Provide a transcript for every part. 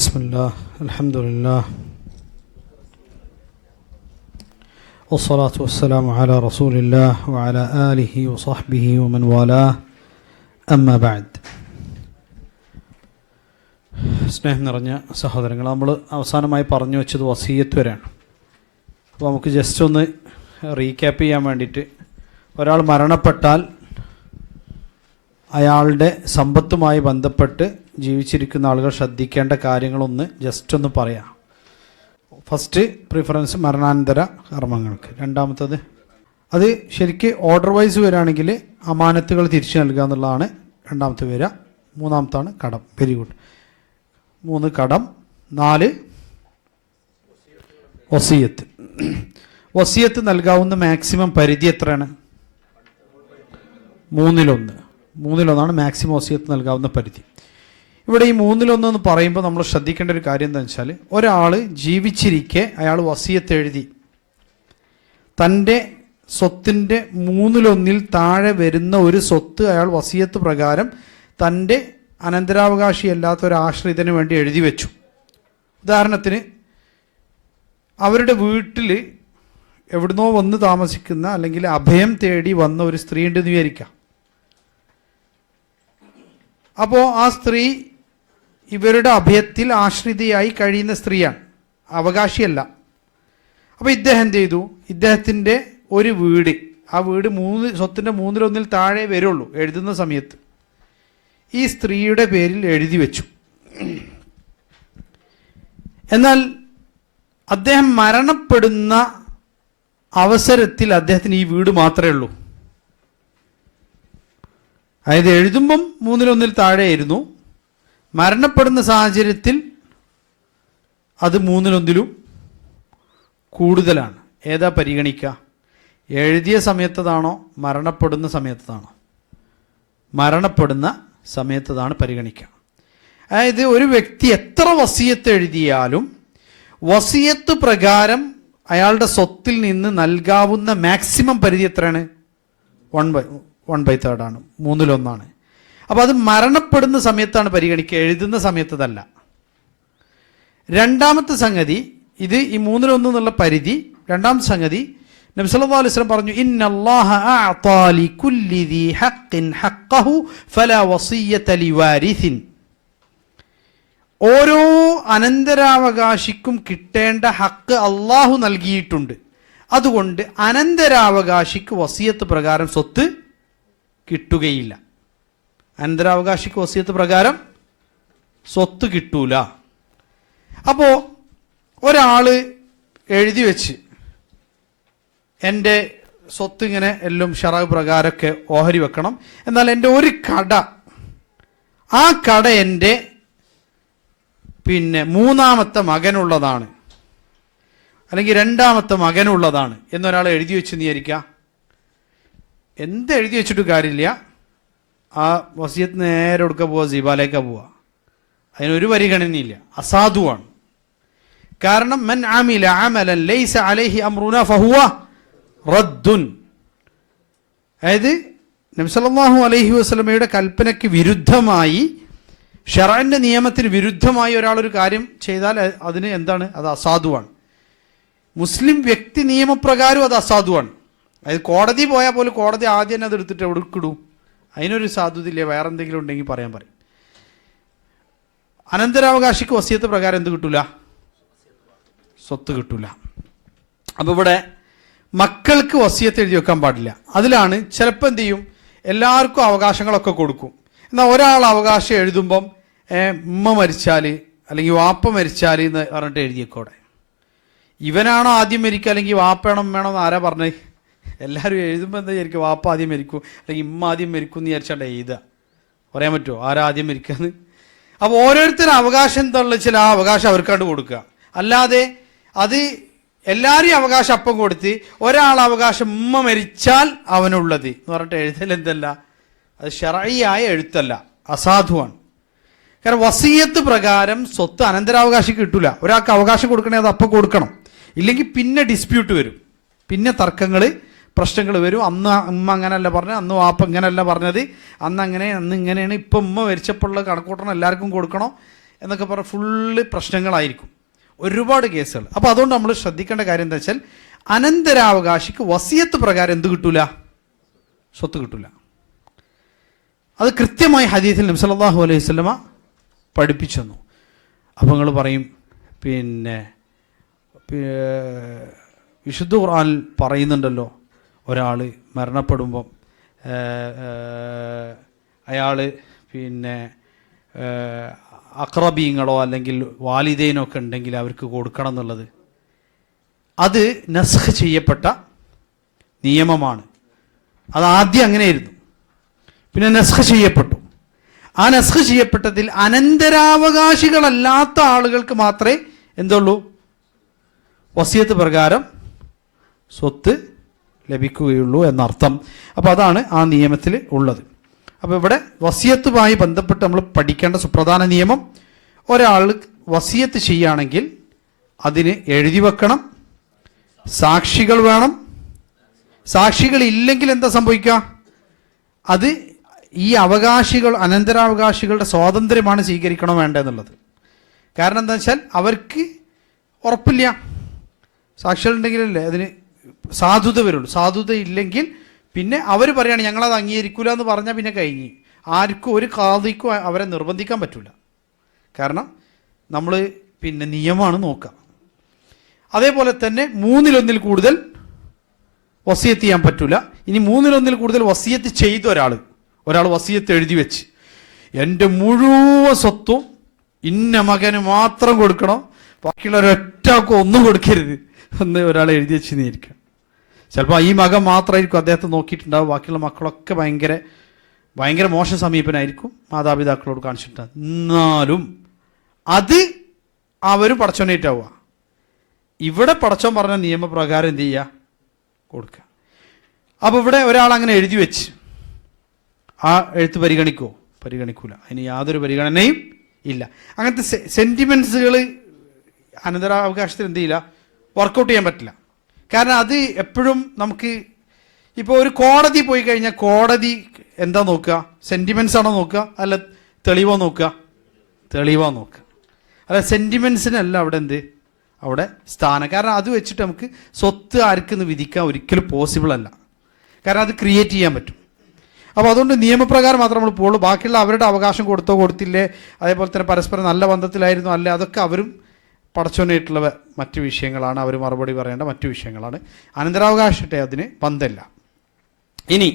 بسم الله الحمد لله والصلاة والسلام على رسول الله وعلى آله وصحبه ومن والاه أما بعد. സ്നേഹം നിറഞ്ഞ സഹോദരങ്ങൾ, നമ്മൾ അവസാനമായി പറഞ്ഞു വെച്ചത് വസിയ്യത്ത് വരെയാണ്. അപ്പോൾ നമുക്ക് ജസ്റ്റ് ഒന്ന് റീക്യാപ്പ് ചെയ്യാൻ വേണ്ടിയിട്ട്, ഒരാൾ മരണപ്പെട്ടാൽ അയാളുടെ സമ്പത്തുമായി ബന്ധപ്പെട്ട് ജീവിച്ചിരിക്കുന്ന ആളുകൾ ശ്രദ്ധിക്കേണ്ട കാര്യങ്ങളൊന്ന് ജസ്റ്റ് ഒന്ന് പറയാം. ഫസ്റ്റ് പ്രിഫറൻസ് മരണാനന്തര കർമ്മങ്ങൾക്ക്. രണ്ടാമത്തത് അത് ശരിക്ക് ഓർഡർ വൈസ് വരികയാണെങ്കിൽ അമാനത്തുകൾ തിരിച്ചു നൽകുക എന്നുള്ളതാണ് രണ്ടാമത്തെ വരിക. മൂന്നാമത്താണ് കടം. Very good. 3 കടം, 4 വസിയത്ത്. വസിയത്ത് നൽകാവുന്ന മാക്സിമം പരിധി എത്രയാണ്? 3/1 മാക്സിമം വസിയത്ത് നൽകാവുന്ന പരിധി. ഇവിടെ ഈ 3/1 എന്ന് പറയുമ്പോൾ നമ്മൾ ശ്രദ്ധിക്കേണ്ട ഒരു കാര്യം എന്താണെന്ന് വെച്ചാൽ, ഒരാൾ ജീവിച്ചിരിക്കെ അയാൾ വസിയത്ത് എഴുതി തൻ്റെ സ്വത്തിൻ്റെ 3/1 താഴെ വരുന്ന ഒരു സ്വത്ത് അയാൾ വസിയത്ത് പ്രകാരം തൻ്റെ അനന്തരാവകാശിയല്ലാത്ത ഒരു ആശ്രിതന് വേണ്ടി എഴുതി വെച്ചു. ഉദാഹരണത്തിന്, അവരുടെ വീട്ടിൽ എവിടുന്നോ വന്ന് താമസിക്കുന്ന അല്ലെങ്കിൽ അഭയം തേടി വന്ന ഒരു സ്ത്രീ ഉണ്ടെന്ന് വിചാരിക്കാം. അപ്പോൾ ആ സ്ത്രീ ഇവരുടെ അഭയത്തിൽ ആശ്രിതയായി കഴിയുന്ന സ്ത്രീയാണ്, അവകാശിയല്ല. അപ്പോൾ ഇദ്ദേഹം എന്ത് ചെയ്തു? ഇദ്ദേഹത്തിൻ്റെ ഒരു വീട്, ആ വീട് സ്വത്തിൻ്റെ 3/1 താഴെ വരുള്ളൂ എഴുതുന്ന സമയത്ത്, ഈ സ്ത്രീയുടെ പേരിൽ എഴുതി വെച്ചു. എന്നാൽ അദ്ദേഹം മരണപ്പെടുന്ന അവസരത്തിൽ അദ്ദേഹത്തിന് ഈ വീട് മാത്രമേ ഉള്ളൂ. അതായത് എഴുതുമ്പം 3/1 താഴെയായിരുന്നു, മരണപ്പെടുന്ന സാഹചര്യത്തിൽ അത് 3/1 കൂടുതലാണ്. ഏതാ പരിഗണിക്കുക? എഴുതിയ സമയത്തതാണോ മരണപ്പെടുന്ന സമയത്തതാണോ? മരണപ്പെടുന്ന സമയത്തതാണ് പരിഗണിക്കുക. അതായത് ഒരു വ്യക്തി എത്ര വസിയത്ത് എഴുതിയാലും വസിയത്ത് പ്രകാരം അയാളുടെ സ്വത്തിൽ നിന്ന് നൽകാവുന്ന മാക്സിമം പരിധി എത്രയാണ്? 1/3 ആണ്, 3/1. അപ്പോൾ അത് മരണപ്പെടുന്ന സമയത്താണ് പരിഗണിക്കുക, എഴുതുന്ന സമയത്തതല്ല. രണ്ടാമത്തെ സംഗതി, ഇത് ഈ 3/1 എന്നുള്ള പരിധി. രണ്ടാമത്തെ സംഗതി, നബി സല്ലല്ലാഹു അലൈഹി വസല്ലം പറഞ്ഞു, ഇന്നല്ലാഹ അഅതാ ലികുല്ലി ദീ ഹഖ്ഖിൻ ഹഖ്ഖഹു ഫലാ വസിയ്യത ലിവാരിസിൻ. ഓരോ അനന്തരാവകാശിക്കും കിട്ടേണ്ട ഹക്ക് അള്ളാഹു നൽകിയിട്ടുണ്ട്. അതുകൊണ്ട് അനന്തരാവകാശിക്ക് വസിയത്ത് പ്രകാരം സ്വത്ത് കിട്ടുകയില്ല. അനന്തരാവകാശിക്ക് വസിയത്ത് പ്രകാരം സ്വത്ത് കിട്ടൂല. അപ്പോൾ ഒരാൾ എഴുതി വെച്ച്, എൻ്റെ സ്വത്ത് ഇങ്ങനെ എല്ലാം ഷറഅ് പ്രകാരമൊക്കെ ഓഹരി വെക്കണം, എന്നാൽ എൻ്റെ ഒരു കട, ആ കട എൻ്റെ മൂന്നാമത്തെ മകനുള്ളതാണ് അല്ലെങ്കിൽ രണ്ടാമത്തെ മകനുള്ളതാണ് എന്നൊരാൾ എഴുതി വെച്ച് വിചാരിക്കുക. എന്ത് എഴുതി വെച്ചിട്ട് കാര്യമില്ല, ആ വസിയത്ത് നേരെ കൊടുക്കുക, പോവുക സിബാലേക്കാ പോവുക. അതിനൊരു പരിഗണനയില്ല, അസാധുവാണ്. കാരണം മൻ അമില അമലൻ ലൈസ അലൈഹി അംറുനാ ഫഹുവ റദ്ദുൻ. അതായത് നബി സല്ലല്ലാഹു അലൈഹി വസല്ലമയുടെ കൽപ്പനയ്ക്ക് വിരുദ്ധമായി, ശറഅന്റെ നിയമത്തിന് വിരുദ്ധമായി ഒരാളൊരു കാര്യം ചെയ്താൽ അതിന് എന്താണ്? അത് അസാധുവാണ്. മുസ്ലിം വ്യക്തി നിയമപ്രകാരം അത് അസാധുവാണ്. അതായത് കോടതി പോയാൽ പോലും കോടതി ആദ്യം തന്നെ അത് എടുത്തിട്ട് എവിടേക്കിടും? അതിനൊരു സാധുതയില്ല. വേറെ എന്തെങ്കിലും ഉണ്ടെങ്കിൽ പറയും. അനന്തരാവകാശിക്ക് വസിയത്ത് പ്രകാരം എന്ത് കിട്ടൂല? സ്വത്ത് കിട്ടൂല. അപ്പോൾ ഇവിടെ മക്കൾക്ക് വസിയത്ത് എഴുതി വെക്കാൻ പാടില്ല. അതിലാണ് ചിലപ്പോൾ എന്ത് ചെയ്യും, എല്ലാവർക്കും അവകാശങ്ങളൊക്കെ കൊടുക്കും. എന്നാൽ ഒരാൾ അവകാശം എഴുതുമ്പം ഉമ്മ മരിച്ചാൽ അല്ലെങ്കിൽ വാപ്പ മരിച്ചാൽ എന്ന് പറഞ്ഞിട്ട് എഴുതിയേക്കോടെ. ഇവനാണോ ആദ്യം മരിക്കുക അല്ലെങ്കിൽ വാപ്പയാണോ വേണോ എന്ന് ആരാ പറഞ്ഞത്? എല്ലാവരും എഴുതുമ്പോൾ എന്താ വിചാരിക്കും? വാപ്പ ആദ്യം മരിക്കും അല്ലെങ്കിൽ ഉമ്മ ആദ്യം മരിക്കും എന്ന് വിചാരിച്ചാൽ എഴുതുക. പറയാൻ പറ്റുമോ ആരാ ആദ്യം മരിക്കാന്ന്? അപ്പോൾ ഓരോരുത്തരും അവകാശം എന്താണെന്ന് വെച്ചാൽ ആ അവകാശം അവർക്കാണ്ട് കൊടുക്കുക. അല്ലാതെ അത് എല്ലാവരെയും അവകാശം അപ്പം കൊടുത്ത് ഒരാൾ അവകാശം ഉമ്മ മരിച്ചാൽ അവനുള്ളത് എന്ന് പറഞ്ഞിട്ട് എഴുതൽ എന്തല്ല? അത് ശറഈയായ എഴുത്തല്ല, അസാധുവാണ്. കാരണം വസിയത്ത് പ്രകാരം സ്വത്ത് അനന്തരാവകാശിക്ക് കിട്ടൂല. ഒരാൾക്ക് അവകാശം കൊടുക്കണേ അത് അപ്പം കൊടുക്കണം, ഇല്ലെങ്കിൽ പിന്നെ ഡിസ്പ്യൂട്ട് വരും, പിന്നെ തർക്കങ്ങൾ, പ്രശ്നങ്ങൾ വരും. അന്ന് ഉമ്മ അങ്ങനെയല്ല പറഞ്ഞത്, അന്ന് വാപ്പ ഇങ്ങനെയല്ല പറഞ്ഞത്, അന്ന് അങ്ങനെ, അന്ന് ഇങ്ങനെയാണ്, ഇപ്പം ഉമ്മ മരിച്ചപ്പോഴുള്ള കണക്കൂട്ടണം എല്ലാവർക്കും കൊടുക്കണോ എന്നൊക്കെ പറഞ്ഞാൽ ഫുള്ള് പ്രശ്നങ്ങളായിരിക്കും, ഒരുപാട് കേസുകൾ. അപ്പോൾ അതുകൊണ്ട് നമ്മൾ ശ്രദ്ധിക്കേണ്ട കാര്യം എന്താ വെച്ചാൽ അനന്തരാവകാശിക്ക് വസിയത്ത് പ്രകാരം എന്ത് കിട്ടൂല? സ്വത്ത് കിട്ടൂല. അത് കൃത്യമായി ഹദീസിൽ നബി സല്ലല്ലാഹു അലൈഹി വസല്ലമ പഠിപ്പിച്ചു തന്നു. അപ്പോൾ നിങ്ങൾ പറയും, പിന്നെ വിശുദ്ധ ഖുർആനിൽ പറയുന്നുണ്ടല്ലോ, ഒരാൾ മരണപ്പെടുമ്പം അയാൾ പിന്നെ അക്രബീങ്ങളോ അല്ലെങ്കിൽ വാലിദൈനോ ഒക്കെ ഉണ്ടെങ്കിൽ അവർക്ക് കൊടുക്കണം എന്നുള്ളത്. അത് നസ്ഖ് ചെയ്യപ്പെട്ട നിയമമാണ്. അത് ആദ്യം അങ്ങനെയായിരുന്നു, പിന്നെ നസ്ഖ് ചെയ്യപ്പെട്ടു. ആ നസ്ഖ് ചെയ്യപ്പെട്ടതിൽ അനന്തരാവകാശികളല്ലാത്ത ആളുകൾക്ക് മാത്രമേ എന്തുള്ളൂ? വസിയത്ത് പ്രകാരം സ്വത്ത് ലഭിക്കുകയുള്ളൂ എന്നർത്ഥം. അപ്പോൾ അതാണ് ആ നിയമത്തിൽ ഉള്ളത്. അപ്പോൾ ഇവിടെ വസിയത്തുമായി ബന്ധപ്പെട്ട് നമ്മൾ പഠിക്കേണ്ട സുപ്രധാന നിയമം, ഒരാൾ വസിയത്ത് ചെയ്യുകയാണെങ്കിൽ അതിന് എഴുതി വെക്കണം, സാക്ഷികൾ വേണം. സാക്ഷികൾ ഇല്ലെങ്കിൽ എന്താ സംഭവിക്കുക? അത് ഈ അവകാശികൾ, അനന്തരാവകാശികളുടെ സ്വാതന്ത്ര്യമാണ് സ്വീകരിക്കണോ വേണ്ടെന്നുള്ളത്. കാരണം എന്താ വെച്ചാൽ അവർക്ക് ഉറപ്പില്ല. സാക്ഷികളുണ്ടെങ്കിലല്ലേ അതിന് സാധുത വരുള്ളൂ. സാധുത ഇല്ലെങ്കിൽ പിന്നെ അവർ പറയുകയാണ് ഞങ്ങളത് അംഗീകരിക്കില്ല എന്ന് പറഞ്ഞാൽ പിന്നെ കഴിഞ്ഞ്. ആർക്കും ഒരു ഖാദിക്കും അവരെ നിർബന്ധിക്കാൻ പറ്റില്ല. കാരണം നമ്മൾ പിന്നെ നിയമമാണ് നോക്കുക. അതേപോലെ തന്നെ 3-1 കൂടുതൽ വസിയത്ത് ചെയ്യാൻ പറ്റില്ല. ഇനി 3-1 കൂടുതൽ വസിയത്ത് ചെയ്ത ഒരാൾ വസിയത്ത് എഴുതി വെച്ച് എൻ്റെ മുഴുവൻ സ്വത്തും ഇന്ന മകന് മാത്രം കൊടുക്കണം, ബാക്കിയുള്ളവരൊറ്റാക്കും ഒന്നും കൊടുക്കരുത് എന്ന് ഒരാൾ എഴുതി വെച്ച് നീരിക്കുക. ചിലപ്പോൾ ഈ മകൻ മാത്രമായിരിക്കും അദ്ദേഹത്തെ നോക്കിയിട്ടുണ്ടാവും, ബാക്കിയുള്ള മക്കളൊക്കെ ഭയങ്കര മോശം സമീപനായിരിക്കും മാതാപിതാക്കളോട് കാണിച്ചിട്ടുണ്ടാകും. എന്നാലും അത് അവരും പടച്ചോനായിട്ടാവുക. ഇവിടെ പടച്ചോൻ പറഞ്ഞ നിയമപ്രകാരം എന്ത് ചെയ്യുക? കൊടുക്കുക. അപ്പോൾ ഇവിടെ ഒരാൾ അങ്ങനെ എഴുതി വെച്ച് ആ എഴുത്ത് പരിഗണിക്കുമോ? പരിഗണിക്കൂല. അതിന് യാതൊരു പരിഗണനയും ഇല്ല. അങ്ങനത്തെ സെൻറ്റിമെൻറ്റ്സുകൾ അനന്തരാവകാശത്തിൽ എന്ത് ചെയ്യില്ല? വർക്കൗട്ട് ചെയ്യാൻ പറ്റില്ല. കാരണം അത് എപ്പോഴും നമുക്ക് ഇപ്പോൾ ഒരു കോടതി പോയി കഴിഞ്ഞാൽ കോടതി എന്താ നോക്കുക? സെൻറ്റിമെൻറ്റ്സ് ആണോ നോക്കുക, അല്ല തെളിവോ നോക്കുക? തെളിവോ നോക്കുക. അല്ല സെൻറ്റിമെൻറ്റ്സിനല്ല അവിടെ സ്ഥാനം. കാരണം അത് വെച്ചിട്ട് നമുക്ക് സ്വത്ത് ആർക്കെന്ന് വിധിക്കാൻ ഒരിക്കലും പോസിബിൾ അല്ല. കാരണം അത് ക്രിയേറ്റ് ചെയ്യാൻ പറ്റും. അപ്പോൾ അതുകൊണ്ട് നിയമപ്രകാരം മാത്രം നമ്മൾ പോകുള്ളൂ. ബാക്കിയുള്ള അവരുടെ അവകാശം കൊടുത്തോ കൊടുത്തില്ലേ, അതേപോലെ തന്നെ പരസ്പരം നല്ല ബന്ധത്തിലായിരുന്നു അല്ലേ, അതൊക്കെ അവരും പടച്ചോനായിട്ടുള്ള മറ്റു വിഷയങ്ങളാണ്, അവർ മറുപടി പറയേണ്ട മറ്റു വിഷയങ്ങളാണ്. അനന്തരാവകാശത്തെ അതിന് ബന്ധമില്ല. ഇനി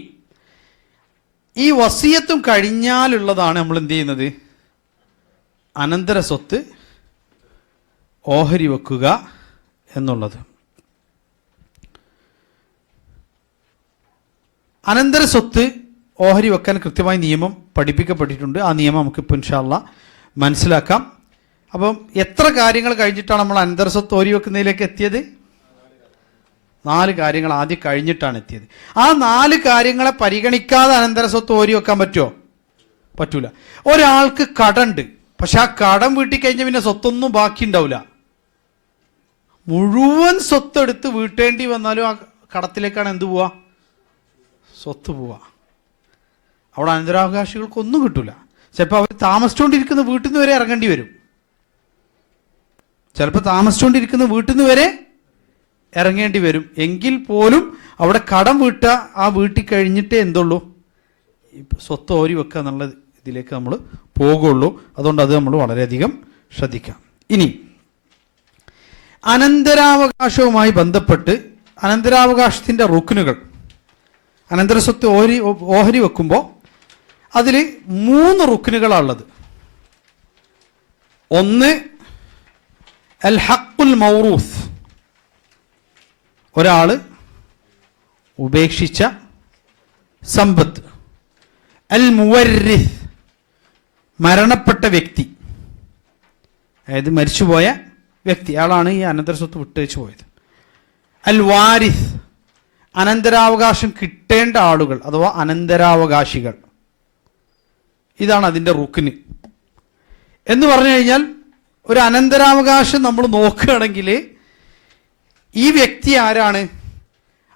ഈ വസിയത്തും കഴിഞ്ഞാലുള്ളതാണ് നമ്മൾ എന്ത് ചെയ്യുന്നത്? അനന്തര സ്വത്ത് ഓഹരി വെക്കുക എന്നുള്ളത്. അനന്തര സ്വത്ത് ഓഹരി വെക്കാൻ കൃത്യമായി നിയമം പഠിപ്പിക്കപ്പെട്ടിട്ടുണ്ട്. ആ നിയമം നമുക്കിപ്പോൾ ഇൻഷാ അല്ലാഹ് മനസ്സിലാക്കാം. അപ്പം എത്ര കാര്യങ്ങൾ കഴിഞ്ഞിട്ടാണ് നമ്മൾ അനന്തര സ്വത്ത് ഓഹരി വെക്കുന്നതിലേക്ക് എത്തിയത്? 4 കാര്യങ്ങൾ ആദ്യം കഴിഞ്ഞിട്ടാണ് എത്തിയത്. ആ 4 കാര്യങ്ങളെ പരിഗണിക്കാതെ അനന്തര സ്വത്ത് ഓഹരി വെക്കാൻ പറ്റുമോ? പറ്റൂല. ഒരാൾക്ക് കടമുണ്ട്, പക്ഷെ ആ കടം വീട്ടി കഴിഞ്ഞാൽ പിന്നെ സ്വത്തൊന്നും ബാക്കി ഉണ്ടാവില്ല. മുഴുവൻ സ്വത്ത് എടുത്ത് വീട്ടേണ്ടി വന്നാലും ആ കടത്തിലേക്കാണ് എന്ത് പോവുക? സ്വത്ത് പോവുക. അവിടെ അനന്തരാവകാശികൾക്കൊന്നും കിട്ടൂല. ചിലപ്പോൾ അവർ താമസിച്ചുകൊണ്ടിരിക്കുന്ന വീട്ടിൽ നിന്ന് വരെ ഇറങ്ങേണ്ടി വരും. ചിലപ്പോൾ താമസിച്ചുകൊണ്ടിരിക്കുന്ന വീട്ടിൽ നിന്ന് വരെ ഇറങ്ങേണ്ടി വരും. എങ്കിൽ പോലും അവിടെ കടം വീട്ടുക, ആ വീട്ടിൽ കഴിഞ്ഞിട്ടേ എന്തുള്ളൂ? സ്വത്ത് ഓരി വെക്കുക എന്നുള്ള ഇതിലേക്ക് നമ്മൾ പോകുള്ളൂ. അതുകൊണ്ട് അത് നമ്മൾ വളരെയധികം ശ്രദ്ധിക്കാം. ഇനി അനന്തരാവകാശവുമായി ബന്ധപ്പെട്ട് അനന്തരാവകാശത്തിൻ്റെ റുക്നുകൾ, അനന്തര സ്വത്ത് ഓഹരി വെക്കുമ്പോൾ അതിൽ 3 റുക്നുകളാണ് ഉള്ളത്. ഒന്ന് അൽ ഹഖുൽ മൗറൂസ്, ഒരാൾ ഉപേക്ഷിച്ച സമ്പത്ത്. അൽ മുവരിസ്, മരണപ്പെട്ട വ്യക്തി, അതായത് മരിച്ചുപോയ വ്യക്തി, അയാളാണ് ഈ അനന്തര സ്വത്ത് വിട്ടേച്ച് പോയത്. അൽ വാരിസ്, അനന്തരാവകാശം കിട്ടേണ്ട ആളുകൾ അഥവാ അനന്തരാവകാശികൾ. ഇതാണ് അതിൻ്റെ റുക്ന്. എന്ന് പറഞ്ഞു കഴിഞ്ഞാൽ ഒരു അനന്തരാവകാശം നമ്മൾ നോക്കുകയാണെങ്കിൽ ഈ വ്യക്തി ആരാണ്,